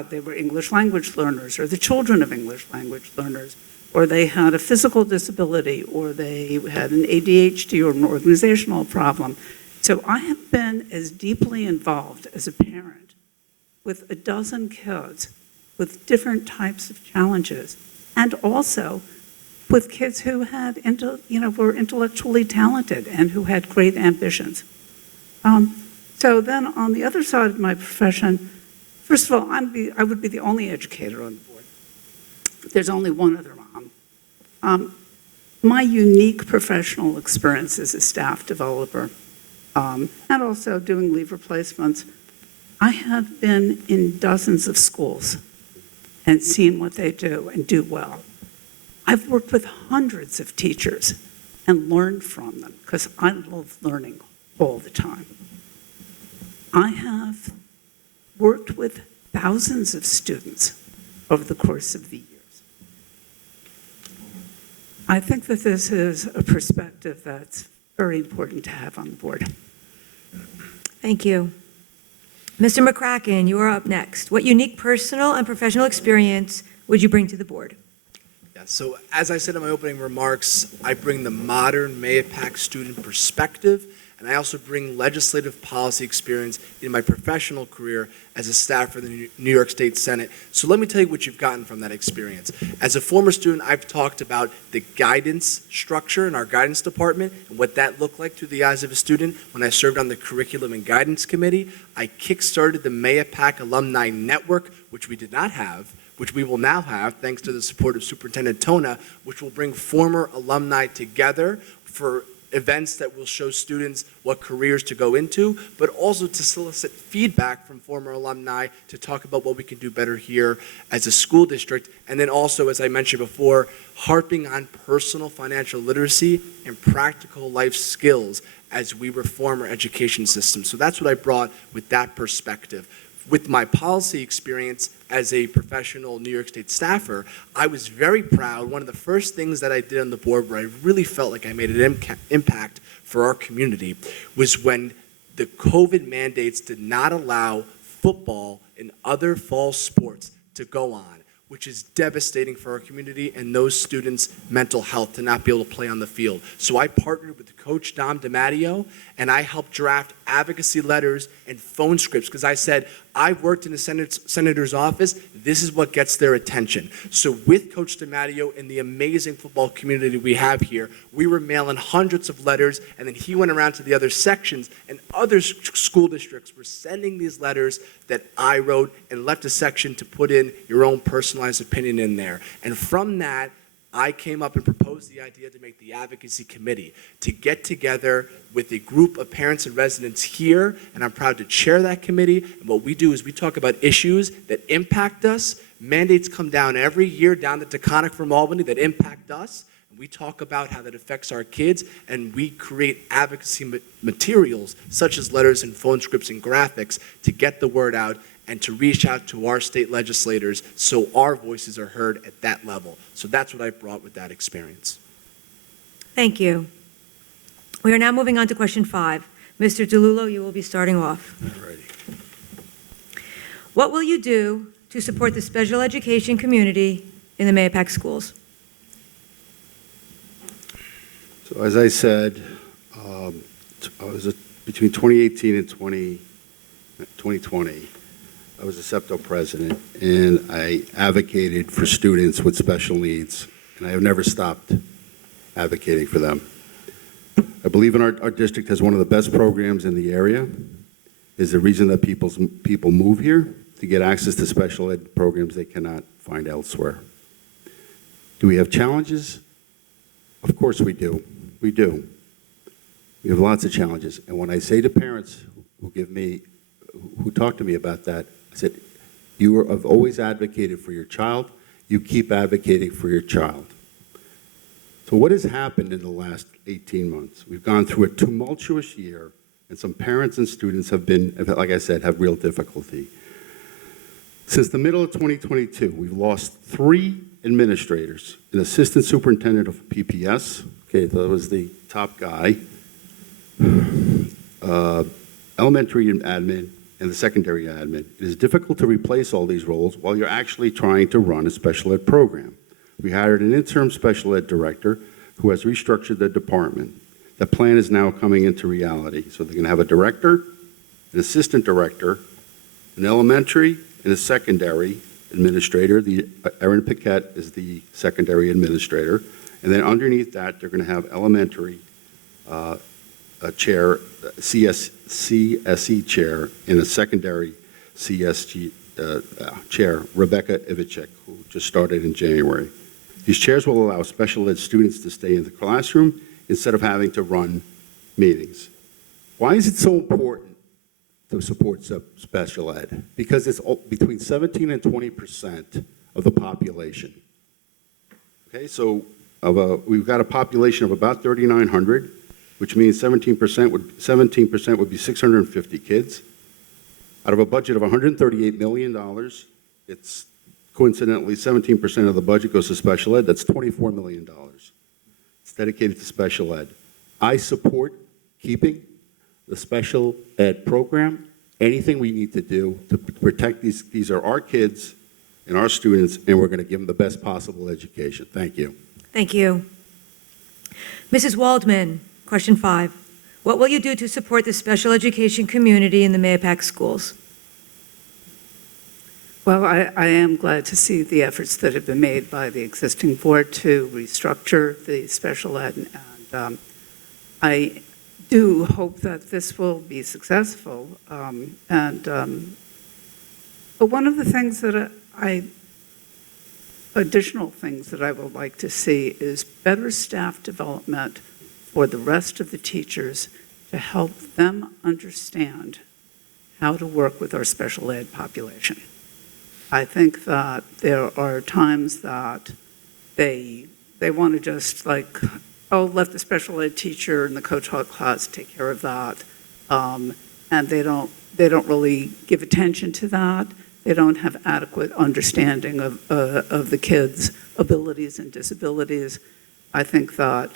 they were English language learners, or the children of English language learners, or they had a physical disability, or they had an ADHD or an organizational problem. So I have been as deeply involved as a parent with a dozen kids with different types of challenges, and also with kids who had, were intellectually talented and who had great ambitions. So then on the other side of my profession, first of all, I would be the only educator on the board. There's only one other mom. My unique professional experience as a staff developer, and also doing leave replacements, I have been in dozens of schools and seen what they do and do well. I've worked with hundreds of teachers and learned from them because I love learning all the time. I have worked with thousands of students over the course of the years. I think that this is a perspective that's very important to have on the board. Thank you. Mr. McCracken, you are up next. What unique personal and professional experience would you bring to the board? Yeah, so as I said in my opening remarks, I bring the modern Mahopac student perspective, and I also bring legislative policy experience in my professional career as a staffer for the New York State Senate. So let me tell you what you've gotten from that experience. As a former student, I've talked about the guidance structure in our guidance department and what that looked like through the eyes of a student. When I served on the Curriculum and Guidance Committee, I kickstarted the Mahopac Alumni Network, which we did not have, which we will now have thanks to the support of Superintendent Tona, which will bring former alumni together for events that will show students what careers to go into, but also to solicit feedback from former alumni to talk about what we can do better here as a school district. And then also, as I mentioned before, harping on personal financial literacy and practical life skills as we reform our education system. So that's what I brought with that perspective. With my policy experience as a professional New York State staffer, I was very proud. One of the first things that I did on the board where I really felt like I made an impact for our community was when the COVID mandates did not allow football and other fall sports to go on, which is devastating for our community and those students' mental health to not be able to play on the field. So I partnered with Coach Dom DiMatteo, and I helped draft advocacy letters and phone scripts because I said, I've worked in the senator's office. This is what gets their attention. So with Coach DiMatteo and the amazing football community we have here, we were mailing hundreds of letters, and then he went around to the other sections, and other school districts were sending these letters that I wrote and left a section to put in your own personalized opinion in there. And from that, I came up and proposed the idea to make the advocacy committee, to get together with a group of parents and residents here, and I'm proud to chair that committee. And what we do is we talk about issues that impact us. Mandates come down every year down the Taconic from Albany that impact us. And we talk about how that affects our kids, and we create advocacy materials such as letters and phone scripts and graphics to get the word out and to reach out to our state legislators so our voices are heard at that level. So that's what I brought with that experience. Thank you. We are now moving on to question 5. Mr. DeLullo, you will be starting off. Alrighty. What will you do to support the special education community in the Mahopac schools? So as I said, I was between 2018 and 2020. I was a SEPTO president, and I advocated for students with special needs, and I have never stopped advocating for them. I believe in our district has one of the best programs in the area. Is the reason that people move here to get access to special ed programs they cannot find elsewhere. Do we have challenges? Of course we do. We do. We have lots of challenges, and when I say to parents who talk to me about that, I said, you have always advocated for your child. You keep advocating for your child. So what has happened in the last 18 months? We've gone through a tumultuous year, and some parents and students have been, like I said, have real difficulty. Since the middle of 2022, we've lost 3 administrators, an assistant superintendent of PPS, okay, that was the top guy, elementary admin, and the secondary admin. It is difficult to replace all these roles while you're actually trying to run a special ed program. We hired an interim special ed director who has restructured the department. The plan is now coming into reality. So they're going to have a director, an assistant director, an elementary, and a secondary administrator. Erin Paquette is the secondary administrator. And then underneath that, they're going to have elementary chair, CSE chair, and a secondary CSG chair, Rebecca Ivicek, who just started in January. These chairs will allow special ed students to stay in the classroom instead of having to run meetings. Why is it so important to support special ed? Because it's between 17 and 20% of the population. Okay, so we've got a population of about 3,900, which means 17% would be 650 kids. Out of a budget of $138 million, it's coincidentally 17% of the budget goes to special ed. That's $24 million. It's dedicated to special ed. I support keeping the special ed program. Anything we need to do to protect these are our kids and our students, and we're going to give them the best possible education. Thank you. Thank you. Mrs. Waldman, question 5. What will you do to support the special education community in the Mahopac schools? Well, I am glad to see the efforts that have been made by the existing board to restructure the special ed, and I do hope that this will be successful. But one of the things that additional things that I would like to see is better staff development for the rest of the teachers to help them understand how to work with our special ed population. I think that there are times that they want to just like, oh, let the special ed teacher and the co-taught class take care of that, and they don't really give attention to that. They don't have adequate understanding of the kids' abilities and disabilities. I think that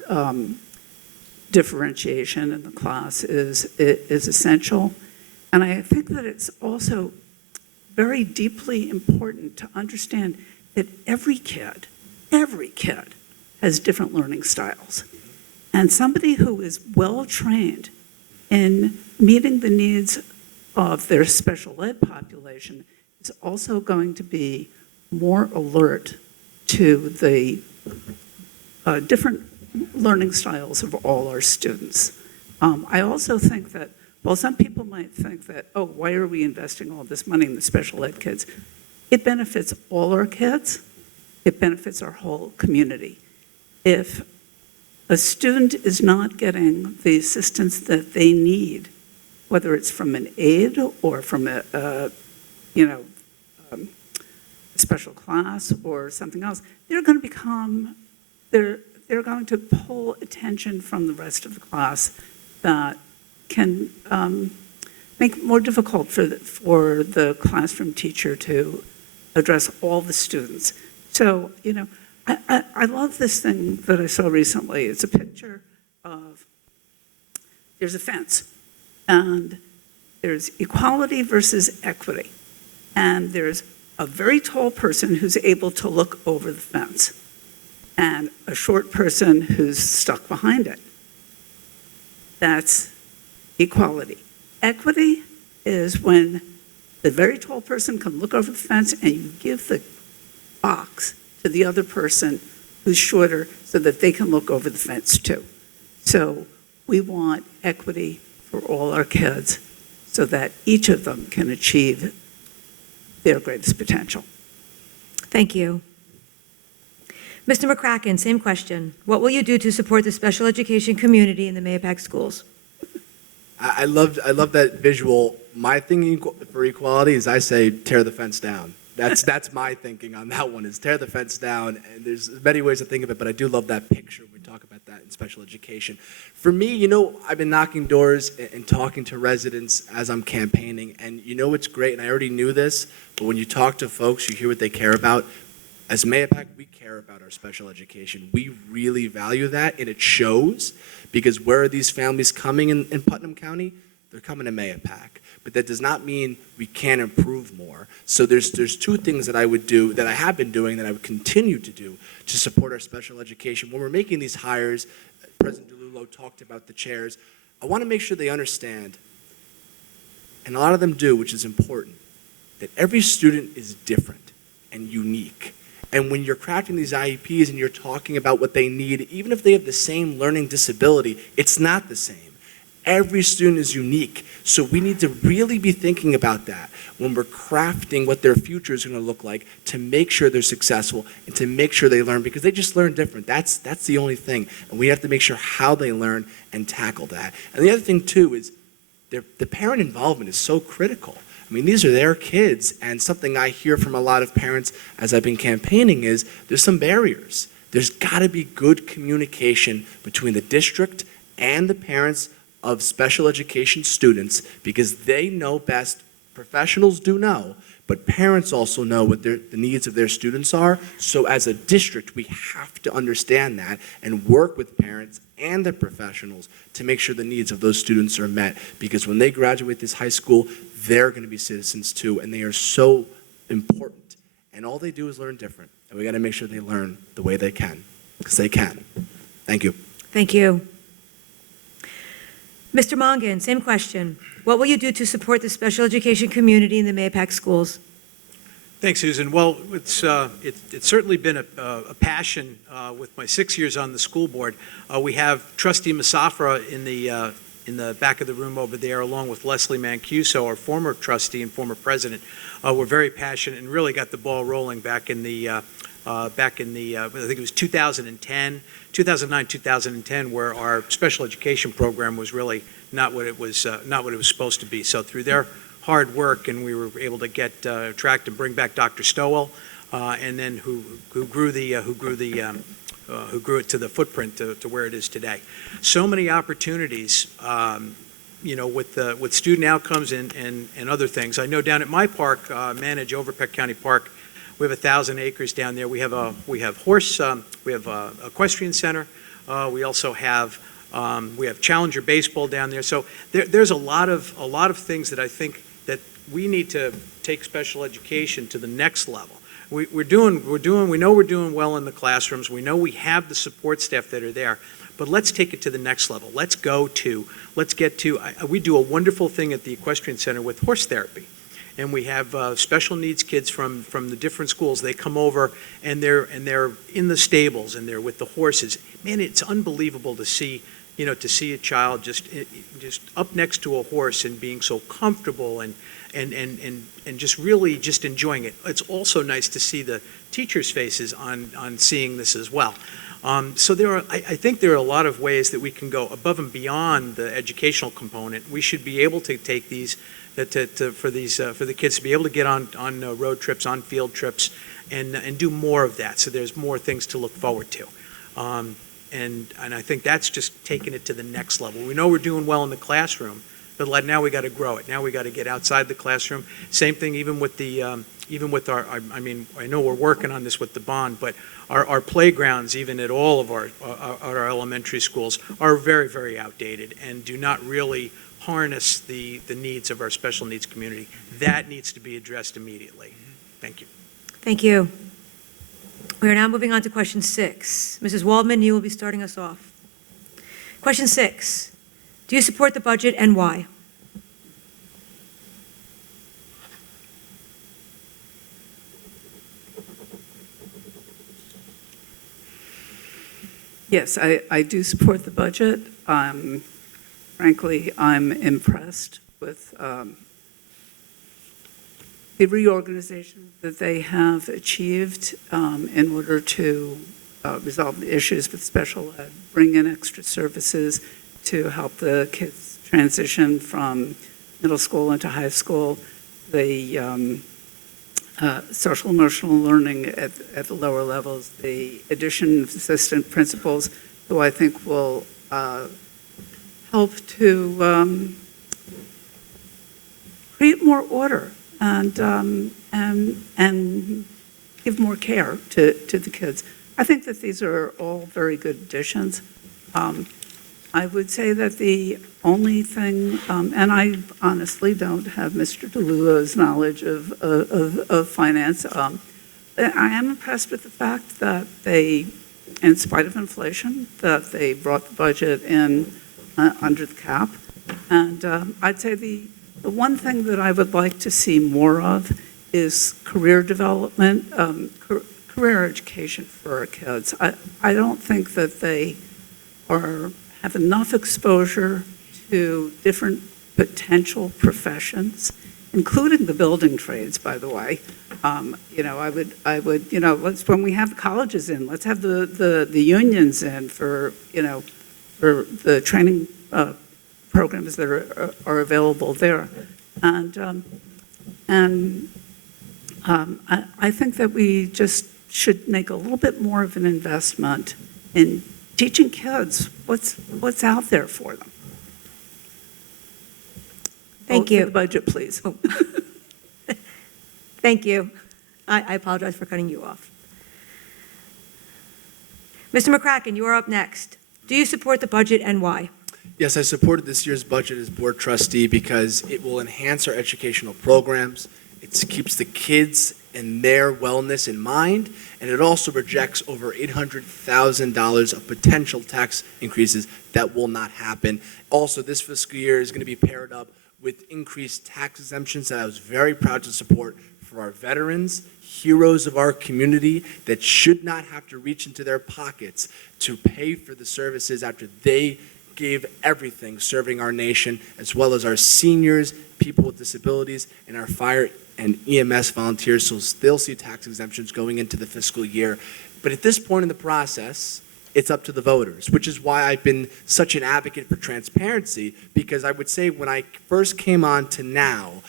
differentiation in the class is essential. And I think that it's also very deeply important to understand that every kid has different learning styles. And somebody who is well-trained in meeting the needs of their special ed population is also going to be more alert to the different learning styles of all our students. I also think that, well, some people might think that, oh, why are we investing all this money in the special ed kids? It benefits all our kids. It benefits our whole community. If a student is not getting the assistance that they need, whether it's from an aide or from a special class or something else, they're going to pull attention from the rest of the class that can make it more difficult for the classroom teacher to address all the students. So, I love this thing that I saw recently. It's a picture of, there's a fence, and there's equality versus equity. And there's a very tall person who's able to look over the fence, and a short person who's stuck behind it. That's equality. Equity is when the very tall person can look over the fence and you give the box to the other person who's shorter so that they can look over the fence too. So we want equity for all our kids so that each of them can achieve their greatest potential. Thank you. Mr. McCracken, same question. What will you do to support the special education community in the Mahopac schools? I love that visual. My thinking for equality is I say tear the fence down. That's my thinking on that one, is tear the fence down. And there's many ways to think of it, but I do love that picture. We talk about that in special education. For me, I've been knocking doors and talking to residents as I'm campaigning, and what's great, and I already knew this, but when you talk to folks, you hear what they care about. As Mahopac, we care about our special education. We really value that, and it shows, because where are these families coming in Putnam County? They're coming to Mahopac. But that does not mean we can't improve more. So there's two things that I would do, that I have been doing, that I would continue to do to support our special education. When we're making these hires, President DeLullo talked about the chairs. I want to make sure they understand, and a lot of them do, which is important, that every student is different and unique. And when you're crafting these IEPs and you're talking about what they need, even if they have the same learning disability, it's not the same. Every student is unique. So we need to really be thinking about that when we're crafting what their future is going to look like, to make sure they're successful and to make sure they learn, because they just learn different. That's the only thing. And we have to make sure how they learn and tackle that. And the other thing, too, is the parent involvement is so critical. I mean, these are their kids, and something I hear from a lot of parents as I've been campaigning is there's some barriers. There's got to be good communication between the district and the parents of special education students, because they know best. Professionals do know, but parents also know what the needs of their students are. So as a district, we have to understand that and work with parents and the professionals to make sure the needs of those students are met, because when they graduate this high school, they're going to be citizens too, and they are so important. And all they do is learn different, and we got to make sure they learn the way they can, because they can. Thank you. Thank you. Mr. Mongan, same question. What will you do to support the special education community in the Mahopac schools? Thanks, Susan. Well, it's certainly been a passion with my 6 years on the school board. We have Trustee Masafra in the back of the room over there, along with Leslie Mancuso, our former trustee and former president. We're very passionate and really got the ball rolling back in the back in the, I think it was 2010, 2009, 2010, where our special education program was really not what it was supposed to be. So through their hard work, and we were able to get attract and bring back Dr. Stowell, and then who grew it to the footprint to where it is today. So many opportunities, with student outcomes and other things. I know down at my park, manage Overpeck County Park, we have 1,000 acres down there. We have equestrian center. We also have Challenger baseball down there. So there's a lot of things that I think that we need to take special education to the next level. We know we're doing well in the classrooms. We know we have the support staff that are there, but let's take it to the next level. We do a wonderful thing at the equestrian center with horse therapy. And we have special needs kids from the different schools. They come over and they're in the stables and they're with the horses. Man, it's unbelievable to see a child just up next to a horse and being so comfortable and just really just enjoying it. It's also nice to see the teachers' faces on seeing this as well. So I think there are a lot of ways that we can go above and beyond the educational component. We should be able to take these for the kids to be able to get on road trips, on field trips, and do more of that. So there's more things to look forward to. And I think that's just taking it to the next level. We know we're doing well in the classroom, but now we got to grow it. Now we got to get outside the classroom. Same thing even with our, I know we're working on this with the bond, but our playgrounds, even at all of our elementary schools, are very, very outdated and do not really harness the needs of our special needs community. That needs to be addressed immediately. Thank you. Thank you. We are now moving on to question 6. Mrs. Waldman, you will be starting us off. Question 6. Do you support the budget and why? Yes, I do support the budget. Frankly, I'm impressed with the reorganization that they have achieved in order to resolve the issues with special ed, bring in extra services to help the kids transition from middle school into high school, the social emotional learning at the lower levels, the addition of assistant principals, who I think will help to create more order and give more care to the kids. I think that these are all very good additions. I would say that the only thing, and I honestly don't have Mr. DeLulo's knowledge of finance. I am impressed with the fact that they, in spite of inflation, that they brought the budget in under the cap. And I'd say the one thing that I would like to see more of is career development, career education for our kids. I don't think that they have enough exposure to different potential professions, including the building trades, by the way. I would, when we have colleges in, let's have the unions in for the training programs that are available there. And I think that we just should make a little bit more of an investment in teaching kids what's out there for them. Thank Vote you. for the budget, please. Oh. Thank you. I apologize for cutting you off. Mr. McCracken, you are up next. Do you support the budget and why? Yes, I supported this year's budget as board trustee because it will enhance our educational programs. It keeps the kids and their wellness in mind, and it also rejects over $800,000 of potential tax increases that will not happen. Also, this fiscal year is going to be paired up with increased tax exemptions that I was very proud to support for our veterans, heroes of our community that should not have to reach into their pockets to pay for the services after they gave everything serving our nation, as well as our seniors, people with disabilities, and our fire and EMS volunteers, so they'll see tax exemptions going into the fiscal year. But at this point in the process, it's up to the voters, which is why I've been such an advocate for transparency, because I would say when I first came on to now,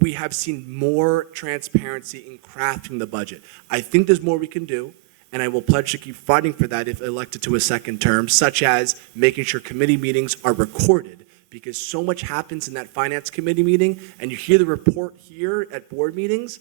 we have seen more transparency in crafting the budget. I think there's more we can do, and I will pledge to keep fighting for that if elected to a second term, such as making sure committee meetings are recorded, because so much happens in that finance committee meeting, and you hear the report here at board meetings,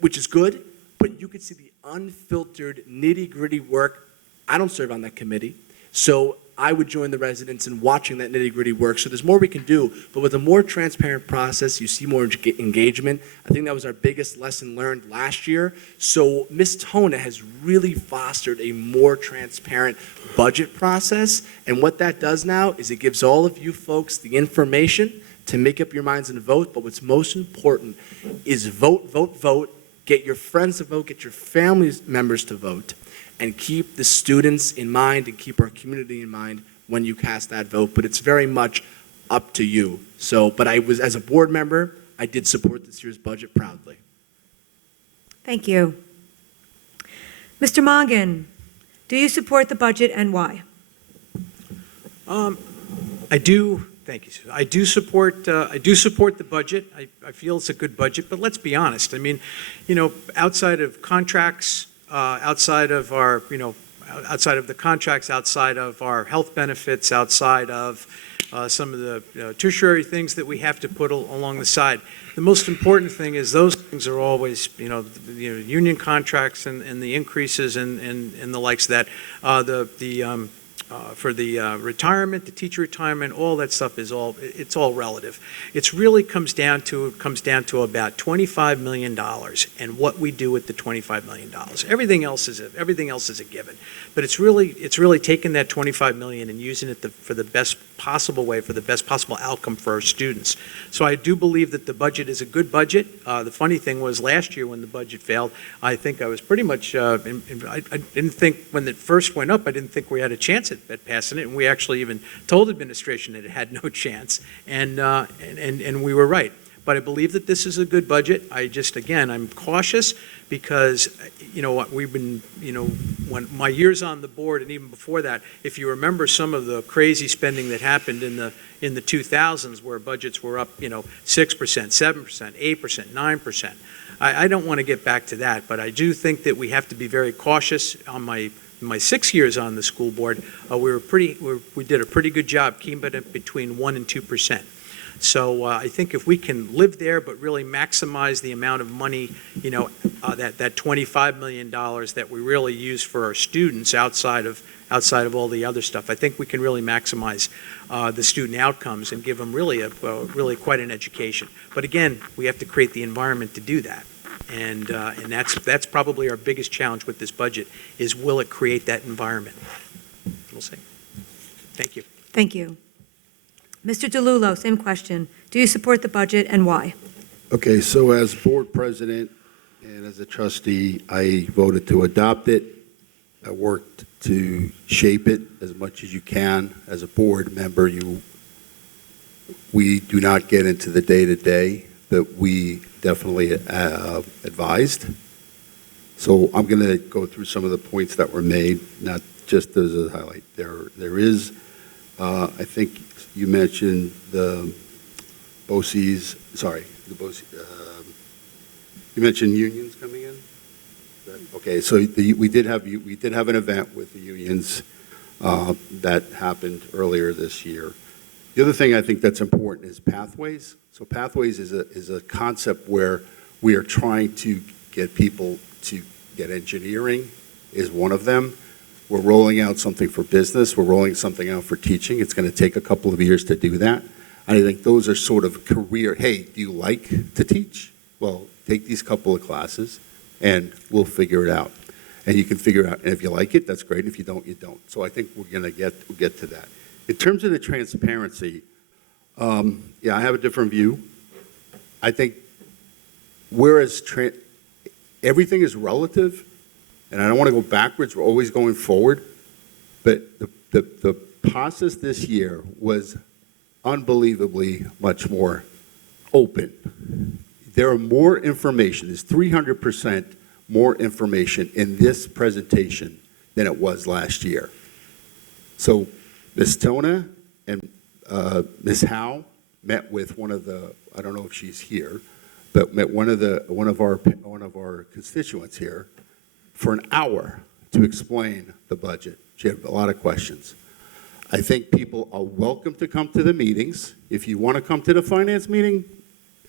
which is good, but you could see the unfiltered nitty-gritty work. I don't serve on that committee, so I would join the residents in watching that nitty-gritty work. So there's more we can do, but with a more transparent process, you see more engagement. I think that was our biggest lesson learned last year. So Ms. Tona has really fostered a more transparent budget process, and what that does now is it gives all of you folks the information to make up your minds and vote, but what's most important is vote, vote, vote, get your friends to vote, get your family members to vote, and keep the students in mind and keep our community in mind when you cast that vote. But it's very much up to you. So, but as a board member, I did support this year's budget proudly. Thank you. Mr. Mongan, do you support the budget and why? I do. Thank you, Susan. I do support the budget. I feel it's a good budget, but let's be honest. I mean, outside of contracts, outside of our, outside of the contracts, outside of our health benefits, outside of some of the tertiary things that we have to put along the side. The most important thing is those things are always, the union contracts and the increases and the likes of that. For the retirement, the teacher retirement, all that stuff it's all relative. It really comes down to about $25 million and what we do with the $25 million. Everything else is a given, but it's really taking that $25 million and using it for the best possible way, for the best possible outcome for our students. So I do believe that the budget is a good budget. The funny thing was last year when the budget failed, I think I was pretty much, I didn't think when it first went up, I didn't think we had a chance at passing it, and we actually even told administration that it had no chance, and we were right. But I believe that this is a good budget. I'm cautious because, we've been, when my years on the board and even before that, if you remember some of the crazy spending that happened in the 2000s where budgets were up, 6%, 7%, 8%, 9%. I don't want to get back to that, but I do think that we have to be very cautious. On my 6 years on the school board, we did a pretty good job keeping it between 1% and 2%. So I think if we can live there but really maximize the amount of money, that $25 million that we really use for our students outside of all the other stuff, I think we can really maximize the student outcomes and give them really quite an education. But again, we have to create the environment to do that. And that's probably our biggest challenge with this budget is will it create that environment? We'll see. Thank you. Thank you. Mr. DeLullo, same question. Do you support the budget and why? Okay, so as board president and as a trustee, I voted to adopt it. I worked to shape it as much as you can. As a board member, we do not get into the day-to-day, but we definitely advised. So I'm going to go through some of the points that were made, not just as a highlight. There is, I think you mentioned the BOCES, you mentioned unions coming in? Okay, so we did have an event with the unions that happened earlier this year. The other thing I think that's important is pathways. So pathways is a concept where we are trying to get people to get engineering is one of them. We're rolling out something for business. We're rolling something out for teaching. It's going to take a couple of years to do that. And I think those are sort of career, hey, do you like to teach? Well, take these couple of classes and we'll figure it out. And you can figure it out. And if you like it, that's great. If you don't, you don't. So I think we're going to get to that. In terms of the transparency, yeah, I have a different view. I think whereas everything is relative, and I don't want to go backwards, we're always going forward, but the process this year was unbelievably much more open. There are more information, there's 300% more information in this presentation than it was last year. So Ms. Tona and Ms. Howe met with one of the, I don't know if she's here, but met one of our constituents here for an hour to explain the budget. She had a lot of questions. I think people are welcome to come to the meetings. If you want to come to the finance meeting,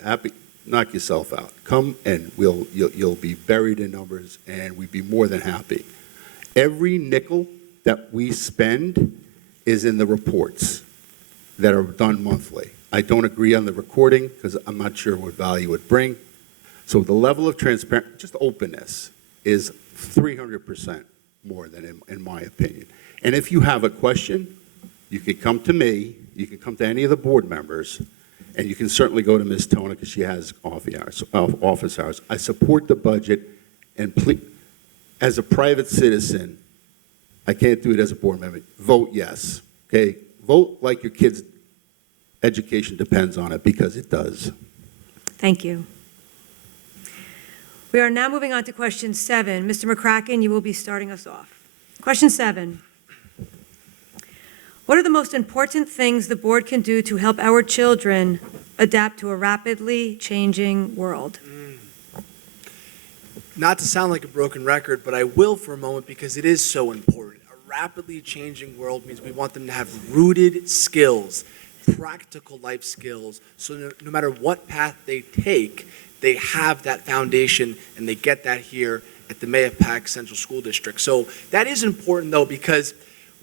happy, knock yourself out. Come and you'll be buried in numbers, and we'd be more than happy. Every nickel that we spend is in the reports that are done monthly. I don't agree on the recording because I'm not sure what value it would bring. So the level of transparency, just openness, is 300% more than in my opinion. And if you have a question, you can come to me, you can come to any of the board members, and you can certainly go to Ms. Tona because she has office hours. I support the budget, and please, as a private citizen, I can't do it as a board member. Vote yes, okay? Vote like your kid's education depends on it, because it does. Thank you. We are now moving on to question 7. Mr. McCracken, you will be starting us off. Question 7. What are the most important things the board can do to help our children adapt to a rapidly changing world? Not to sound like a broken record, but I will for a moment because it is so important. A rapidly changing world means we want them to have rooted skills, practical life skills, so no matter what path they take, they have that foundation and they get that here at the Mahopac Central School District. So that is important, though, because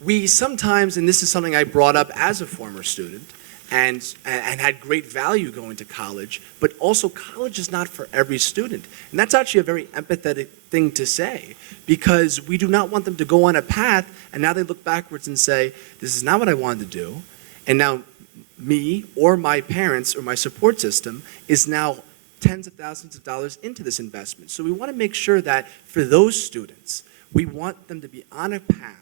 we sometimes, and this is something I brought up as a former student, and had great value going to college, but also college is not for every student. And that's actually a very empathetic thing to say, because we do not want them to go on a path and now they look backwards and say, this is not what I wanted to do, and now me or my parents or my support system is now tens of thousands of dollars into this investment. So we want to make sure that for those students, we want them to be on a path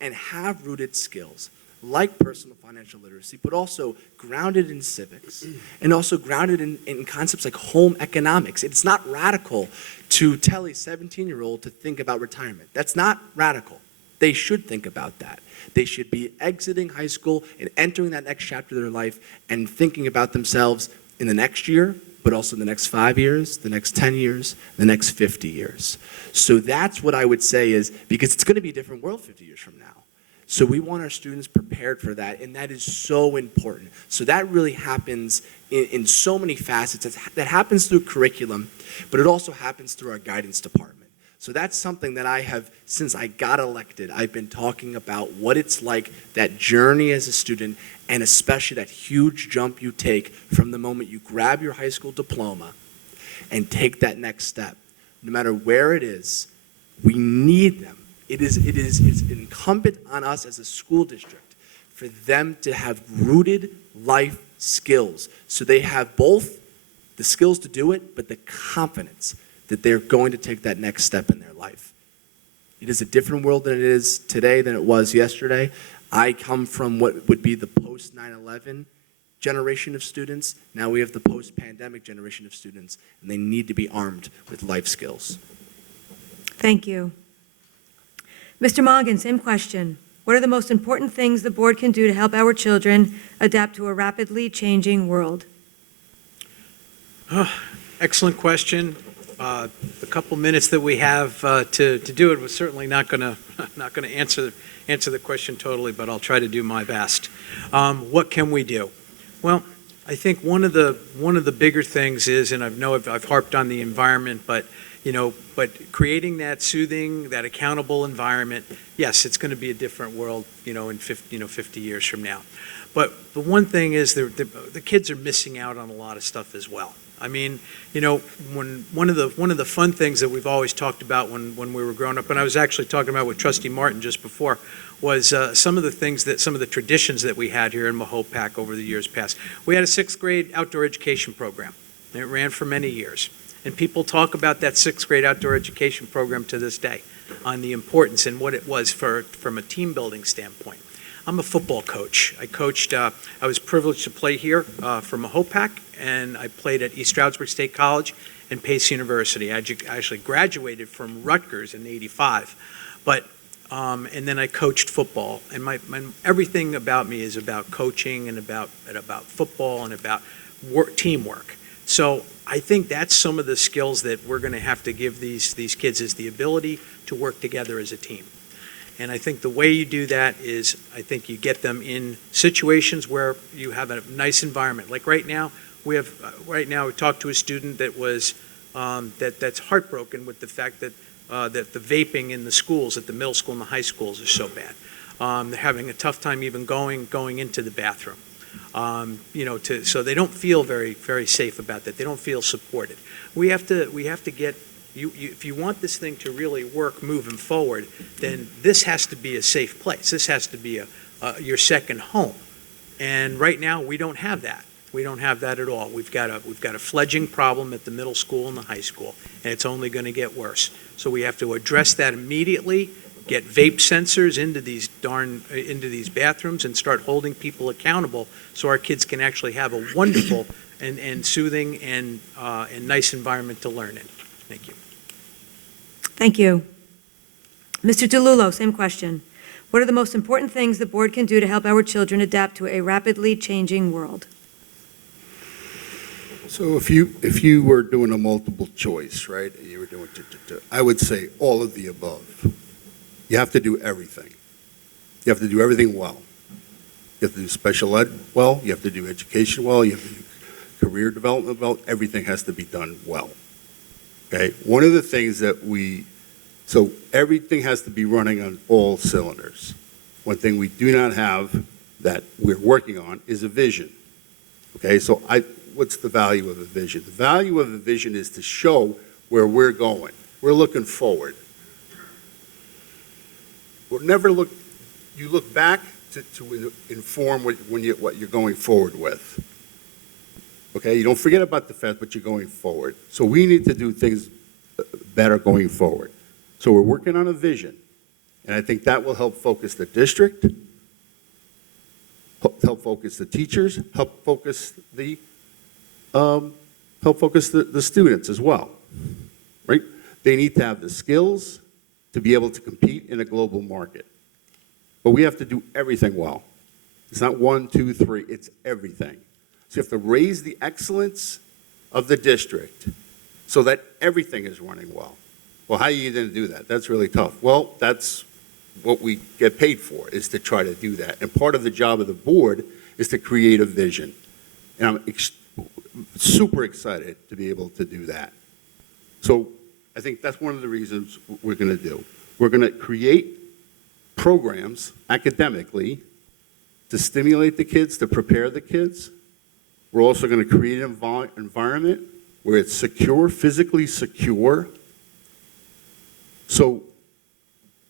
and have rooted skills like personal financial literacy, but also grounded in civics and also grounded in concepts like home economics. It's not radical to tell a 17-year-old to think about retirement. That's not radical. They should think about that. They should be exiting high school and entering that next chapter of their life and thinking about themselves in the next year, but also the next 5 years, the next 10 years, the next 50 years. So that's what I would say is, because it's going to be a different world 50 years from now. So we want our students prepared for that, and that is so important. So that really happens in so many facets. That happens through curriculum, but it also happens through our guidance department. So that's something that I have, since I got elected, I've been talking about what it's like, that journey as a student, and especially that huge jump you take from the moment you grab your high school diploma and take that next step. No matter where it is, we need them. It's incumbent on us as a school district for them to have rooted life skills. So they have both the skills to do it, but the confidence that they're going to take that next step in their life. It is a different world than it is today than it was yesterday. I come from what would be the post 9/11 generation of students. Now we have the post-pandemic generation of students, and they need to be armed with life skills. Thank you. Mr. Mongan, same question. What are the most important things the board can do to help our children adapt to a rapidly changing world? Excellent question. The couple minutes that we have to do it was certainly not going to answer the question totally, but I'll try to do my best. What can we do? Well, I think one of the bigger things is, and I know I've harped on the environment, but creating that soothing, that accountable environment. Yes, it's going to be a different world, in 50 years from now. But the one thing is the kids are missing out on a lot of stuff as well. I mean, when one of the fun things that we've always talked about when we were growing up, and I was actually talking about with Trustee Martin just before, was some of the traditions that we had here in Mahopac over the years past. We had a 6th grade outdoor education program. It ran for many years. And people talk about that 6th grade outdoor education program to this day on the importance and what it was from a team building standpoint. I'm a football coach. I was privileged to play here for Mahopac, and I played at East Stroudsburg State College and Pace University. I actually graduated from Rutgers in '85, and then I coached football. And everything about me is about coaching and about football and about teamwork. So I think that's some of the skills that we're going to have to give these kids, is the ability to work together as a team. And I think the way you do that is, I think you get them in situations where you have a nice environment. Like right now, we talked to a student that was that's heartbroken with the fact that that the vaping in the schools, at the middle school and the high schools, is so bad. They're having a tough time even going into the bathroom. So they don't feel very, very safe about that. They don't feel supported. We have to get you. If you want this thing to really work moving forward, then this has to be a safe place. This has to be your second home. And right now, we don't have that. We don't have that at all. We've got a fledgling problem at the middle school and the high school, and it's only going to get worse. So we have to address that immediately. Get vape sensors into these bathrooms and start holding people accountable, so our kids can actually have a wonderful and soothing and nice environment to learn in. Thank you. Thank you. Mr. DeLullo, same question. What are the most important things the board can do to help our children adapt to a rapidly changing world? So if you were doing a multiple choice, right, and you were doing, I would say all of the above. You have to do everything. You have to do everything well. You have to do special ed well. You have to do education well. You have to do career development well. Everything has to be done well. Okay? One of the things so everything has to be running on all cylinders. One thing we do not have that we're working on is a vision. Okay? So what's the value of a vision? The value of a vision is to show where we're going. We're looking forward. You look back to inform what you're going forward with. Okay, you don't forget about the fact, but you're going forward. So we need to do things better going forward. So we're working on a vision, and I think that will help focus the district, help focus the teachers, help focus the students as well. Right? They need to have the skills to be able to compete in a global market. But we have to do everything well. It's not 1, 2, 3, it's everything. So you have to raise the excellence of the district so that everything is running well. Well, how are you going to do that? That's really tough. Well, that's what we get paid for, is to try to do that. And part of the job of the board is to create a vision. And I'm super excited to be able to do that. So I think that's one of the reasons we're going to do. We're going to create programs academically to stimulate the kids, to prepare the kids. We're also going to create an environment where it's secure, physically secure. So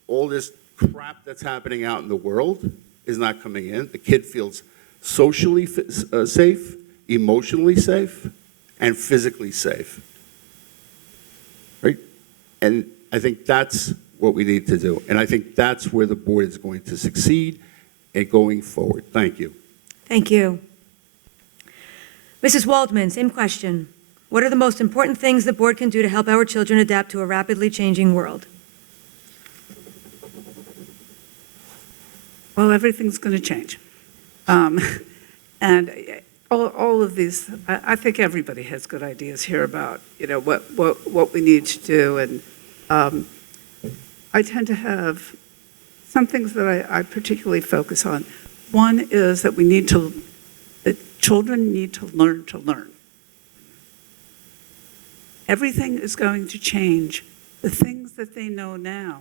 all this crap that's happening out in the world is not coming in. The kid feels socially safe, emotionally safe, and physically safe. Right? And I think that's what we need to do. And I think that's where the board is going to succeed and going forward. Thank you. Thank you. Mrs. Waldman, same question. What are the most important things the board can do to help our children adapt to a rapidly changing world? Well, everything's going to change. And all of these, I think everybody has good ideas here about, what we need to do. And I tend to have some things that I particularly focus on. One is that that children need to learn to learn. Everything is going to change. The things that they know now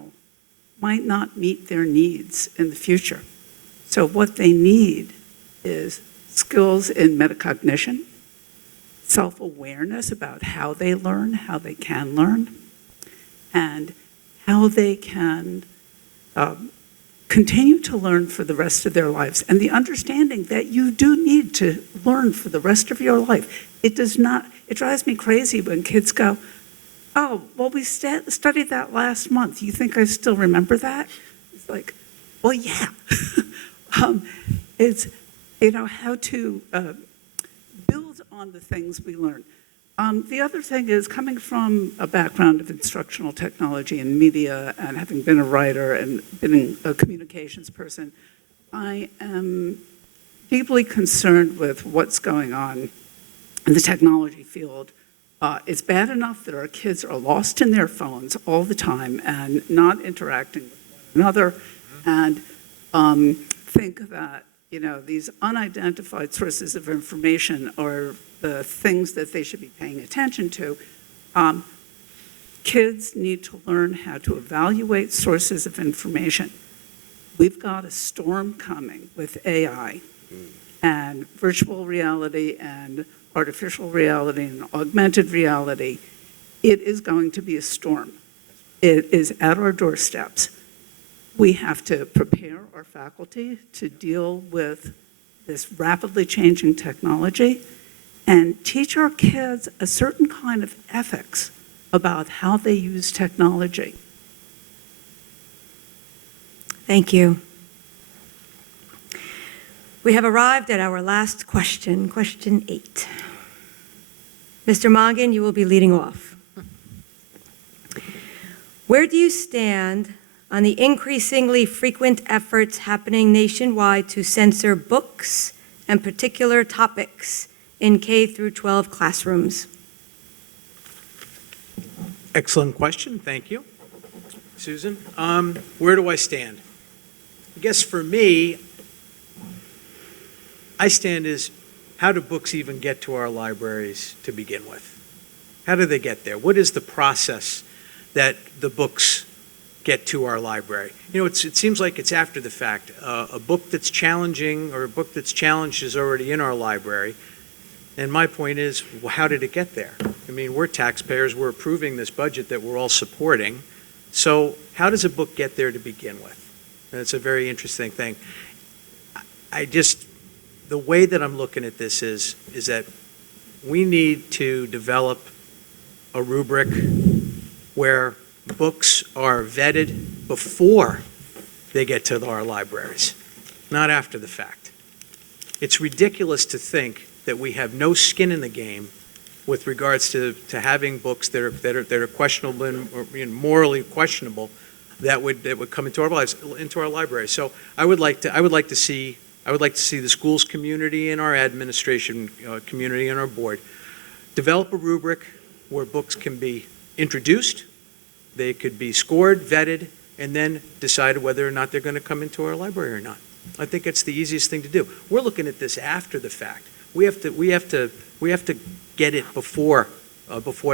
might not meet their needs in the future. So what they need is skills in metacognition, self-awareness about how they learn, how they can learn, and how they can continue to learn for the rest of their lives. And the understanding that you do need to learn for the rest of your life. It drives me crazy when kids go, oh, well, we studied that last month. You think I still remember that? It's like, well, yeah. It's, how to build on the things we learn. The other thing is, coming from a background of instructional technology and media, and having been a writer and been a communications person, I am deeply concerned with what's going on in the technology field. It's bad enough that our kids are lost in their phones all the time and not interacting with one another, and think that, these unidentified sources of information are the things that they should be paying attention to. Kids need to learn how to evaluate sources of information. We've got a storm coming with AI and virtual reality and artificial reality and augmented reality. It is going to be a storm. It is at our doorsteps. We have to prepare our faculty to deal with this rapidly changing technology and teach our kids a certain kind of ethics about how they use technology. Thank you. We have arrived at our last question, question 8. Mr. Mongan, you will be leading off. Where do you stand on the increasingly frequent efforts happening nationwide to censor books and particular topics in K through 12 classrooms? Excellent question, thank you. Susan, where do I stand? I guess for me, I stand as, how do books even get to our libraries to begin with? How do they get there? What is the process that the books get to our library? It seems like it's after the fact. A book that's challenging or a book that's challenged is already in our library. And my point is, well, how did it get there? I mean, we're taxpayers, we're approving this budget that we're all supporting. So how does a book get there to begin with? And it's a very interesting thing. The way that I'm looking at this is that we need to develop a rubric where books are vetted before they get to our libraries, not after the fact. It's ridiculous to think that we have no skin in the game with regards to having books that are questionable and morally questionable that would come into our lives, into our library. So I would like to see the schools community and our administration community and our board develop a rubric where books can be introduced, they could be scored, vetted, and then decide whether or not they're going to come into our library or not. I think it's the easiest thing to do. We're looking at this after the fact. We have to get it before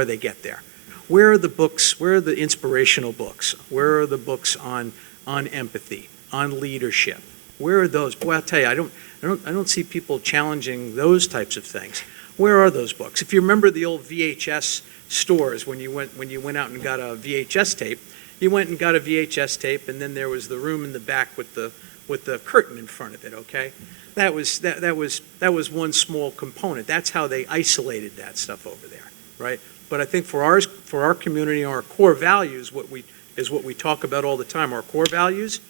they get there. Where are the books? Where are the inspirational books? Where are the books on empathy, on leadership? Where are those? Boy, I'll tell you, I don't see people challenging those types of things. Where are those books? If you remember the old VHS stores, when you went out and got a VHS tape, you went and got a VHS tape, and then there was the room in the back with the curtain in front of it. Okay, that was one small component. That's how they isolated that stuff over there, right? But I think for our community, our core values, what we talk about all the time, our core values.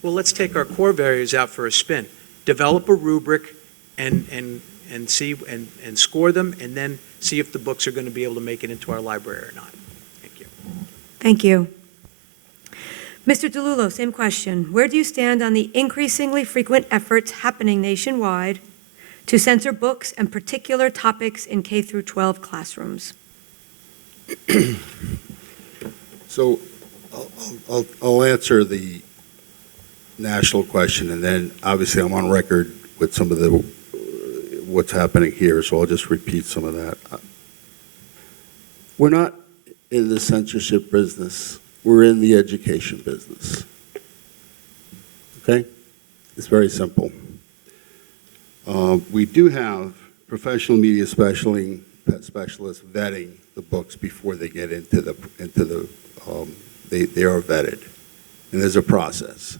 Well, let's take our core values out for a spin. Develop a rubric and see and score them, and then see if the books are going to be able to make it into our library or not. Thank you. Thank you. Mr. DeLullo, same question. Where do you stand on the increasingly frequent efforts happening nationwide to censor books and particular topics in K through 12 classrooms? So I'll answer the national question, and then obviously I'm on record with some of what's happening here, so I'll just repeat some of that. We're not in the censorship business. We're in the education business. Okay? It's very simple. We do have professional media specialists vetting the books before they get into the they are vetted, and there's a process.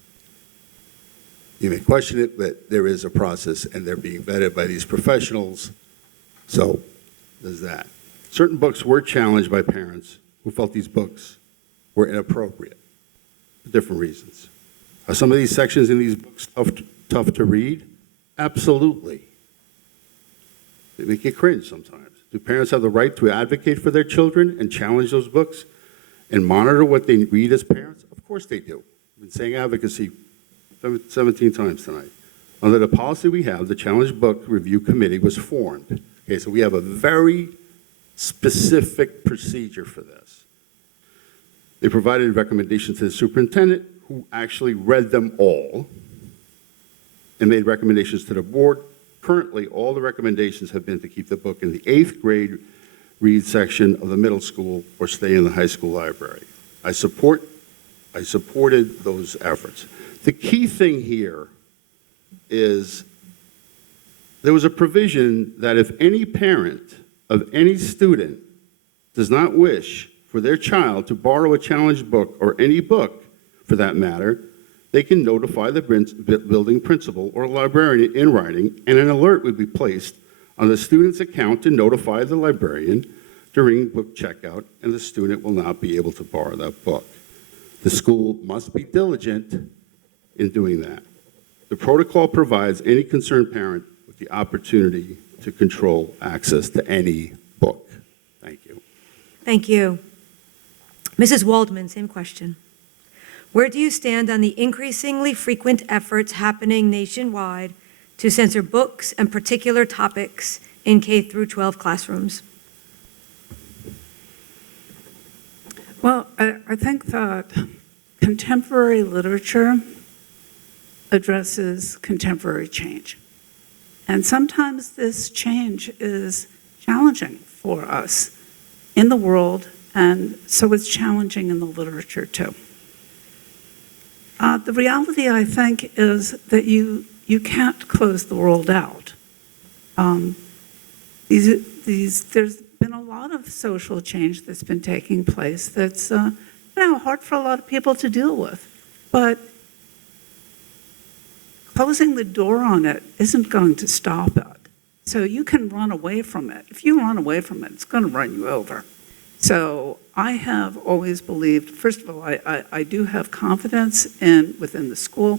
You may question it, but there is a process, and they're being vetted by these professionals. So there's that. Certain books were challenged by parents who felt these books were inappropriate for different reasons. Are some of these sections in these books tough to read? Absolutely. They make you cringe sometimes. Do parents have the right to advocate for their children and challenge those books and monitor what they read as parents? Of course they do. I've been saying advocacy 17 times tonight. Under the policy we have, the Challenge Book Review Committee was formed. Okay, so we have a very specific procedure for this. They provided recommendations to the superintendent, who actually read them all and made recommendations to the board. Currently, all the recommendations have been to keep the book in the 8th grade read section of the middle school or stay in the high school library. I supported those efforts. The key thing here is there was a provision that if any parent of any student does not wish for their child to borrow a challenged book or any book for that matter, they can notify the building principal or librarian in writing, and an alert would be placed on the student's account to notify the librarian during book checkout, and the student will not be able to borrow that book. The school must be diligent in doing that. The protocol provides any concerned parent with the opportunity to control access to any book. Thank you. Thank you. Mrs. Waldman, same question. Where do you stand on the increasingly frequent efforts happening nationwide to censor books and particular topics in K through 12 classrooms? Well, I think that contemporary literature addresses contemporary change. And sometimes this change is challenging for us in the world, and so it's challenging in the literature too. The reality, I think, is that you can't close the world out. There's been a lot of social change that's been taking place that's hard for a lot of people to deal with. But closing the door on it isn't going to stop it. So you can run away from it. If you run away from it, it's going to run you over. So I have always believed, first of all, I do have confidence within the school.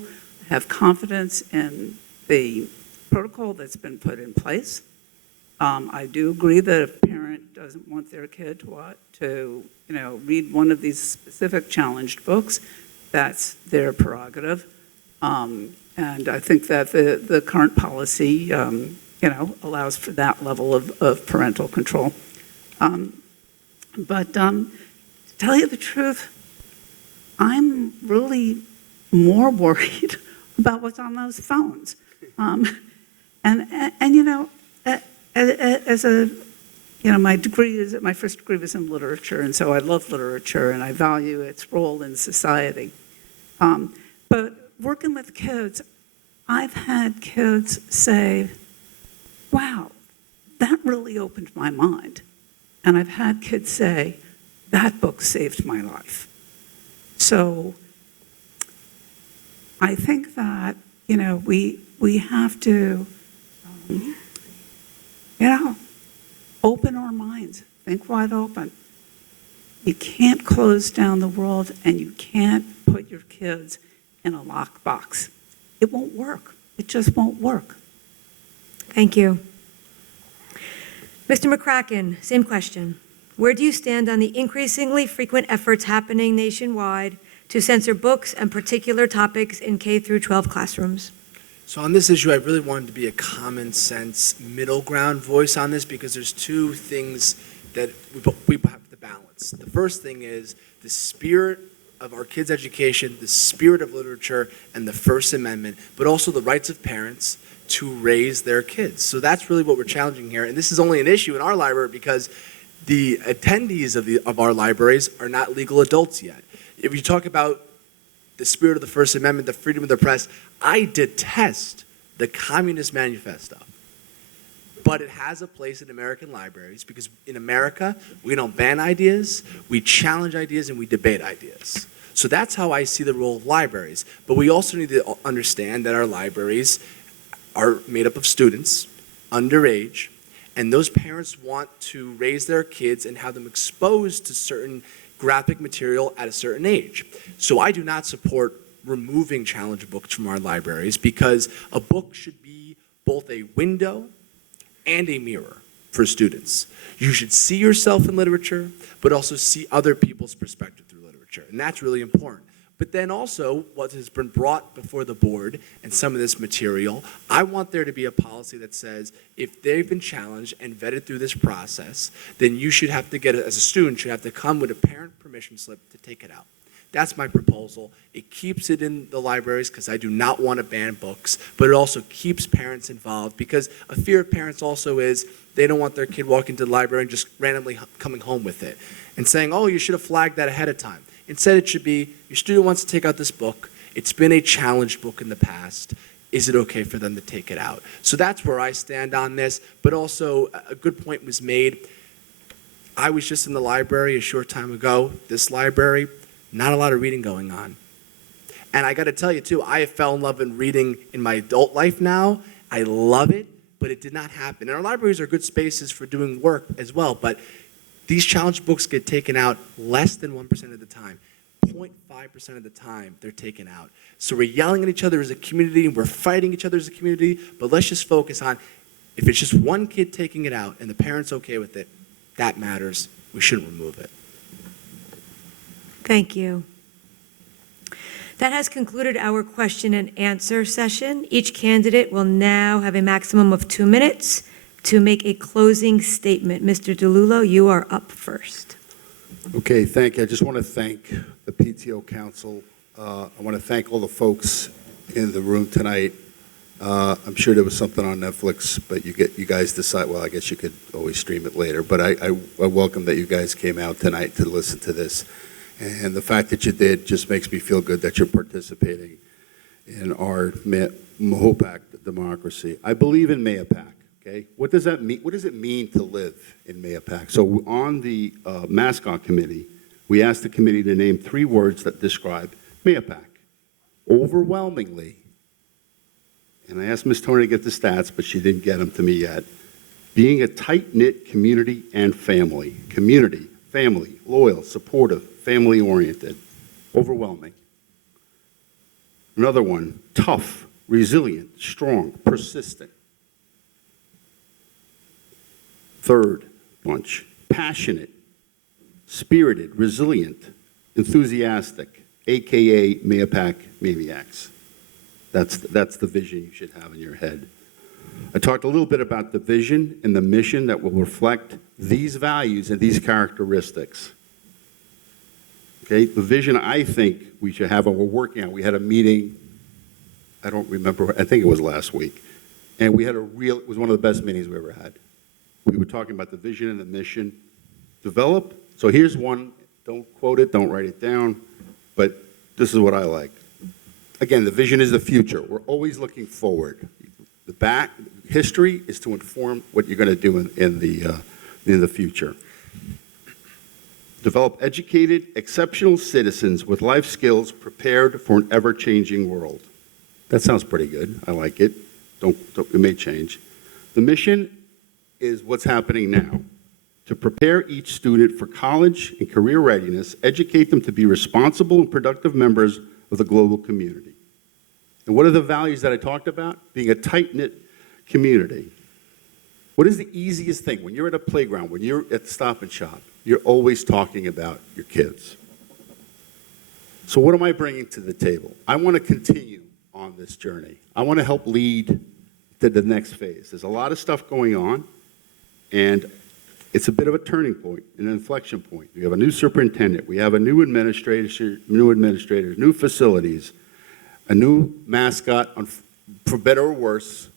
I have confidence in the protocol that's been put in place. I do agree that if a parent doesn't want their kid to read one of these specific challenged books, that's their prerogative. And I think that the current policy, allows for that level of parental control. But to tell you the truth, I'm really more worried about what's on those phones. My first degree was in literature, and so I love literature and I value its role in society. But working with kids, I've had kids say, wow, that really opened my mind. And I've had kids say, that book saved my life. So I think that, we have to, open our minds, think wide open. You can't close down the world, and you can't put your kids in a lockbox. It won't work. It just won't work. Thank you. Mr. McCracken, same question. Where do you stand on the increasingly frequent efforts happening nationwide to censor books and particular topics in K through 12 classrooms? So on this issue, I really wanted to be a common sense middle ground voice on this because there's two things that we have to balance. The first thing is the spirit of our kids' education, the spirit of literature, and the First Amendment, but also the rights of parents to raise their kids. So that's really what we're challenging here. And this is only an issue in our library because the attendees of our libraries are not legal adults yet. If you talk about the spirit of the First Amendment, the freedom of the press, I detest the Communist Manifesto. But it has a place in American libraries because in America, we don't ban ideas, we challenge ideas, and we debate ideas. So that's how I see the role of libraries. But we also need to understand that our libraries are made up of students, underage, and those parents want to raise their kids and have them exposed to certain graphic material at a certain age. So I do not support removing challenge books from our libraries because a book should be both a window and a mirror for students. You should see yourself in literature, but also see other people's perspective through literature, and that's really important. But then also, what has been brought before the board and some of this material, I want there to be a policy that says if they've been challenged and vetted through this process, then you should have to get, as a student, should have to come with a parent permission slip to take it out. That's my proposal. It keeps it in the libraries because I do not want to ban books, but it also keeps parents involved because a fear of parents also is they don't want their kid walking to the library and just randomly coming home with it and saying, oh, you should have flagged that ahead of time. Instead, it should be, your student wants to take out this book. It's been a challenged book in the past. Is it okay for them to take it out? So that's where I stand on this, but also a good point was made. I was just in the library a short time ago. This library, not a lot of reading going on. And I got to tell you, too, I have fell in love in reading in my adult life now. I love it, but it did not happen. And our libraries are good spaces for doing work as well, but these challenge books get taken out less than 1% of the time. 0.5% of the time they're taken out. So we're yelling at each other as a community, and we're fighting each other as a community, but let's just focus on if it's just one kid taking it out and the parent's okay with it, that matters. We shouldn't remove it. Thank you. That has concluded our question and answer session. Each candidate will now have a maximum of 2 minutes to make a closing statement. Mr. DeLullo, you are up first. Okay, thank you. I just want to thank the PTO Council. I want to thank all the folks in the room tonight. I'm sure there was something on Netflix, but you guys decide, well, I guess you could always stream it later. But I welcome that you guys came out tonight to listen to this. And the fact that you did just makes me feel good that you're participating in our Mahopac democracy. I believe in Mahopac. Okay, what does that mean? What does it mean to live in Mahopac? So on the mascot committee, we asked the committee to name 3 words that describe Mahopac. Overwhelmingly, and I asked Ms. Tony to get the stats, but she didn't get them to me yet, being a tight-knit community and family. Community, family, loyal, supportive, family-oriented. Overwhelming. Another one, tough, resilient, strong, persistent. Third bunch, passionate, spirited, resilient, enthusiastic, AKA Mahopac Maniacs. That's the vision you should have in your head. I talked a little bit about the vision and the mission that will reflect these values and these characteristics. Okay, the vision I think we should have, and we're working on, we had a meeting, I don't remember, I think it was last week, and we had it was one of the best meetings we ever had. We were talking about the vision and the mission. Develop, so here's one, don't quote it, don't write it down, but this is what I like. Again, the vision is the future. We're always looking forward. The history is to inform what you're going to do in the future. Develop educated, exceptional citizens with life skills prepared for an ever-changing world. That sounds pretty good. I like it. It may change. The mission is what's happening now. To prepare each student for college and career readiness, educate them to be responsible and productive members of the global community. And what are the values that I talked about? Being a tight-knit community. What is the easiest thing? When you're at a playground, when you're at the Stop and Shop, you're always talking about your kids. So what am I bringing to the table? I want to continue on this journey. I want to help lead to the next phase. There's a lot of stuff going on, and it's a bit of a turning point, an inflection point. We have a new superintendent. We have a new administrators, new facilities, a new mascot, for better or worse.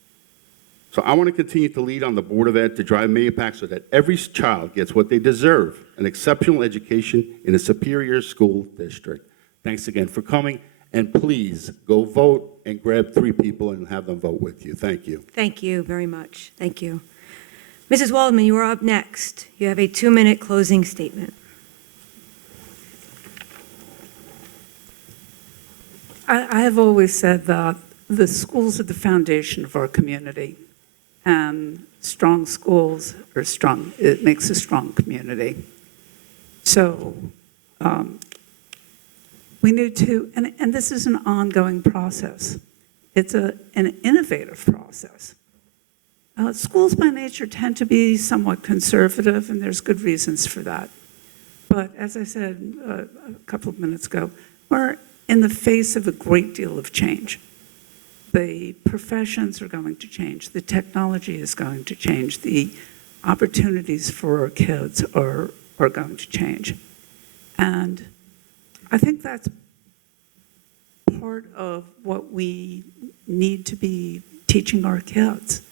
So I want to continue to lead on the Board of Ed to drive Mahopac so that every child gets what they deserve, an exceptional education in a superior school district. Thanks again for coming, and please go vote and grab 3 people and have them vote with you. Thank you. Thank you very much. Thank you. Mrs. Waldman, you are up next. You have a 2-minute closing statement. I have always said that the schools are the foundation of our community, and strong schools are strong. It makes a strong community. So We need to, and this is an ongoing process. It's an innovative process. Schools by nature tend to be somewhat conservative, and there's good reasons for that. But as I said a couple of minutes ago, we're in the face of a great deal of change. The professions are going to change. The technology is going to change. The opportunities for our kids are going to change. And I think that's part of what we need to be teaching our kids.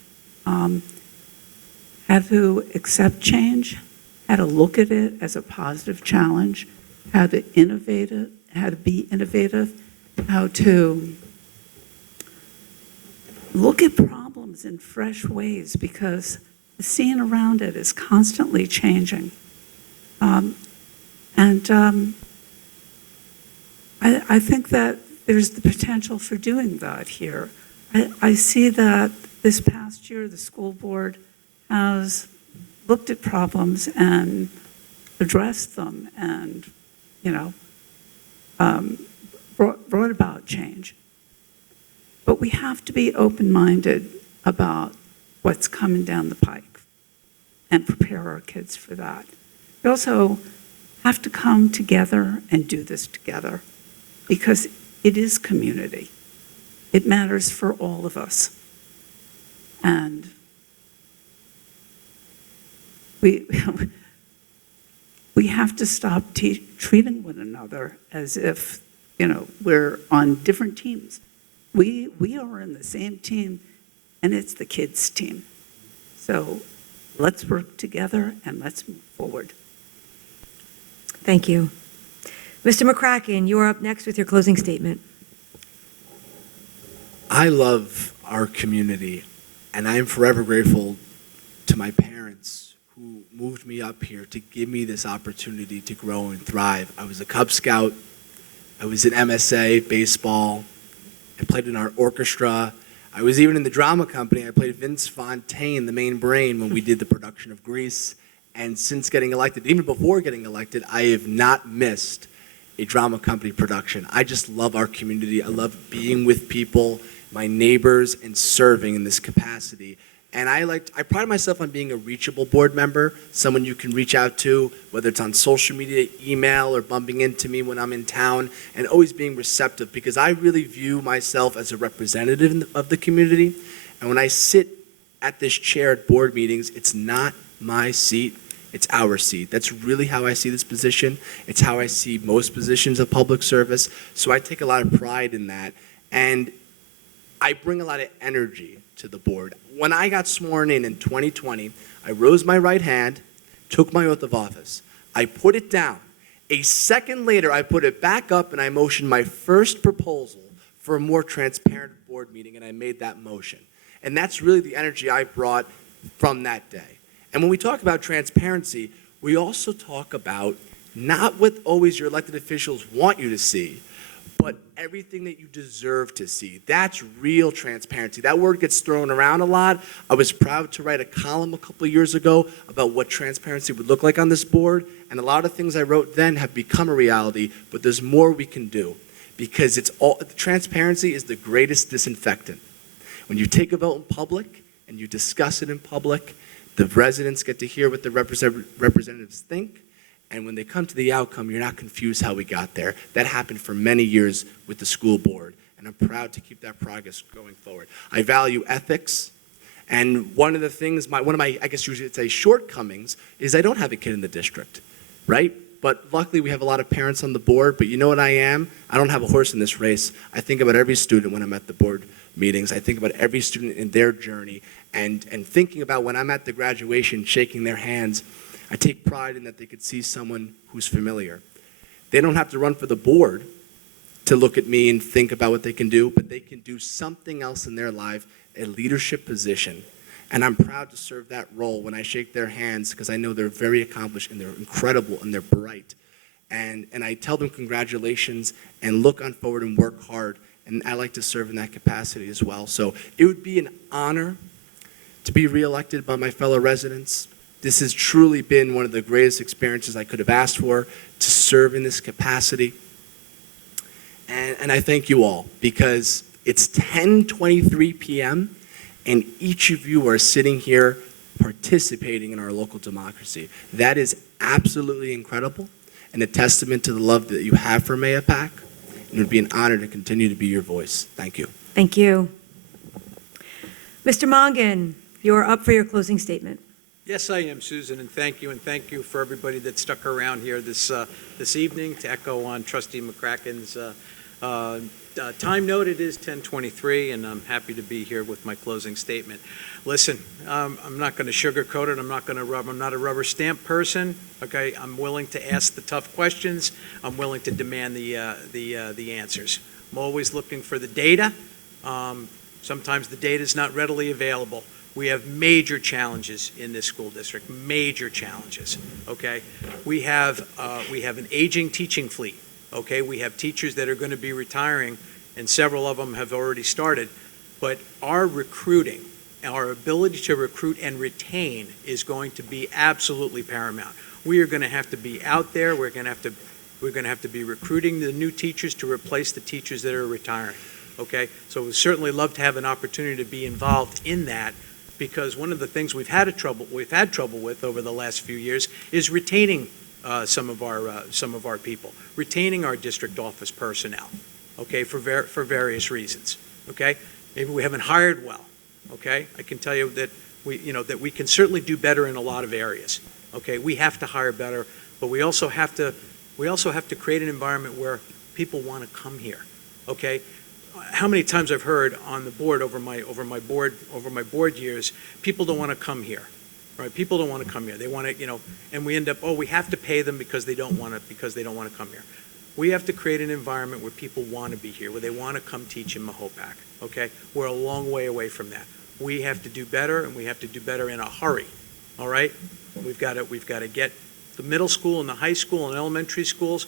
How to accept change, how to look at it as a positive challenge, how to innovate it, how to be innovative, how to look at problems in fresh ways, because the scene around it is constantly changing. I think that there's the potential for doing that here. I see that this past year, the school board has looked at problems and addressed them and, brought about change. But we have to be open-minded about what's coming down the pike and prepare our kids for that. We also have to come together and do this together because it is community. It matters for all of us. And we have to stop treating one another as if, we're on different teams. We are in the same team, and it's the kids' team. So let's work together and let's move forward. Thank you. Mr. McCracken, you are up next with your closing statement. I love our community, and I am forever grateful to my parents who moved me up here to give me this opportunity to grow and thrive. I was a Cub Scout. I was in MSA, baseball. I played in our orchestra. I was even in the drama company. I played Vince Fontaine, the main brain, when we did the production of Grease. And since getting elected, even before getting elected, I have not missed a drama company production. I just love our community. I love being with people, my neighbors, and serving in this capacity. And I pride myself on being a reachable board member, someone you can reach out to, whether it's on social media, email, or bumping into me when I'm in town, and always being receptive, because I really view myself as a representative of the community. And when I sit at this chair at board meetings, it's not my seat, it's our seat. That's really how I see this position. It's how I see most positions of public service. So I take a lot of pride in that. And I bring a lot of energy to the board. When I got sworn in 2020, I rose my right hand, took my oath of office. I put it down. A second later, I put it back up and I motioned my first proposal for a more transparent board meeting, and I made that motion. And that's really the energy I brought from that day. And when we talk about transparency, we also talk about not what always your elected officials want you to see, but everything that you deserve to see. That's real transparency. That word gets thrown around a lot. I was proud to write a column a couple of years ago about what transparency would look like on this board, and a lot of things I wrote then have become a reality, but there's more we can do, because transparency is the greatest disinfectant. When you take a vote in public and you discuss it in public, the residents get to hear what the representatives think. And when they come to the outcome, you're not confused how we got there. That happened for many years with the school board, and I'm proud to keep that progress going forward. I value ethics, and one of the things, one of my, I guess you should say, shortcomings is I don't have a kid in the district, right? But luckily we have a lot of parents on the board, but you know what I am? I don't have a horse in this race. I think about every student when I'm at the board meetings. I think about every student in their journey, and thinking about when I'm at the graduation, shaking their hands, I take pride in that they could see someone who's familiar. They don't have to run for the board to look at me and think about what they can do, but they can do something else in their life, a leadership position. And I'm proud to serve that role when I shake their hands, because I know they're very accomplished and they're incredible and they're bright. And I tell them congratulations and look on forward and work hard. And I like to serve in that capacity as well. So it would be an honor to be reelected by my fellow residents. This has truly been one of the greatest experiences I could have asked for, to serve in this capacity. And I thank you all, because it's 10:23 p.m., and each of you are sitting here participating in our local democracy. That is absolutely incredible, and a testament to the love that you have for Mahopac. It would be an honor to continue to be your voice. Thank you. Thank you. Mr. Mongan, you're up for your closing statement. Yes, I am, Susan, and thank you for everybody that stuck around here this evening. To echo on Trustee McCracken's time note, it is 10:23, and I'm happy to be here with my closing statement. Listen, I'm not going to sugarcoat it. I'm not a rubber stamp person. Okay, I'm willing to ask the tough questions. I'm willing to demand the answers. I'm always looking for the data. Sometimes the data is not readily available. We have major challenges in this school district, major challenges, okay? We have an aging teaching fleet, okay? We have teachers that are going to be retiring, and several of them have already started. But our recruiting, our ability to recruit and retain is going to be absolutely paramount. We are going to have to be out there. We're going to have to be recruiting the new teachers to replace the teachers that are retiring, okay? So we'd certainly love to have an opportunity to be involved in that, because one of the things we've had trouble with over the last few years is retaining some of our people, retaining our district office personnel, okay, for various reasons, okay? Maybe we haven't hired well, okay? I can tell you that we can certainly do better in a lot of areas, okay? We have to hire better, but we also have to create an environment where people want to come here, okay? How many times I've heard on the board over my board years, people don't want to come here, right? People don't want to come here. They want to, and we end up, we have to pay them because they don't want to come here. We have to create an environment where people want to be here, where they want to come teach in Mahopac, okay? We're a long way away from that. We have to do better, and we have to do better in a hurry, all right? We've got to get the middle school and the high school and elementary schools.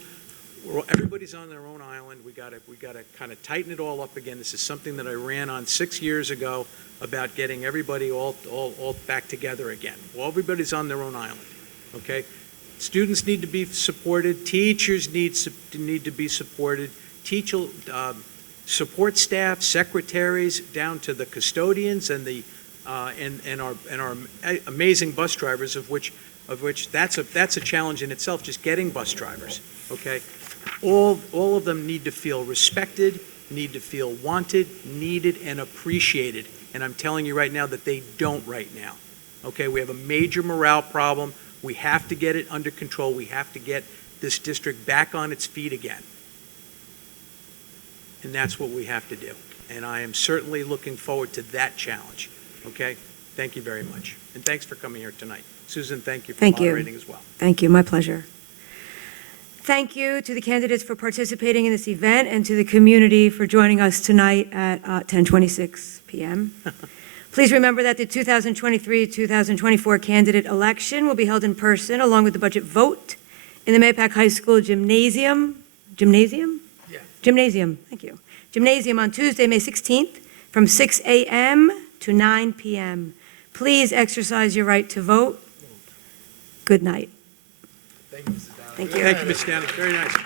Everybody's on their own island. We got to kind of tighten it all up again. This is something that I ran on 6 years ago about getting everybody all back together again. Well, everybody's on their own island, okay? Students need to be supported. Teachers need to be supported. Support staff, secretaries, down to the custodians and our amazing bus drivers, of which that's a challenge in itself, just getting bus drivers, okay? All of them need to feel respected, need to feel wanted, needed, and appreciated. And I'm telling you right now that they don't right now. Okay, we have a major morale problem. We have to get it under control. We have to get this district back on its feet again. And that's what we have to do. And I am certainly looking forward to that challenge. Okay, thank you very much. And thanks for coming here tonight. Susan, thank you for moderating as well. Thank you, my pleasure. Thank you to the candidates for participating in this event, and to the community for joining us tonight at 10:26 p.m. Please remember that the 2023-2024 candidate election will be held in person, along with the budget vote, in the Mahopac High School Gymnasium, thank you. Gymnasium on Tuesday, May 16th, from 6 a.m. to 9 p.m. Please exercise your right to vote. Good night. Thank you, Mrs. Downing. Thank you. Thank you, Ms. Stanley. Very nice.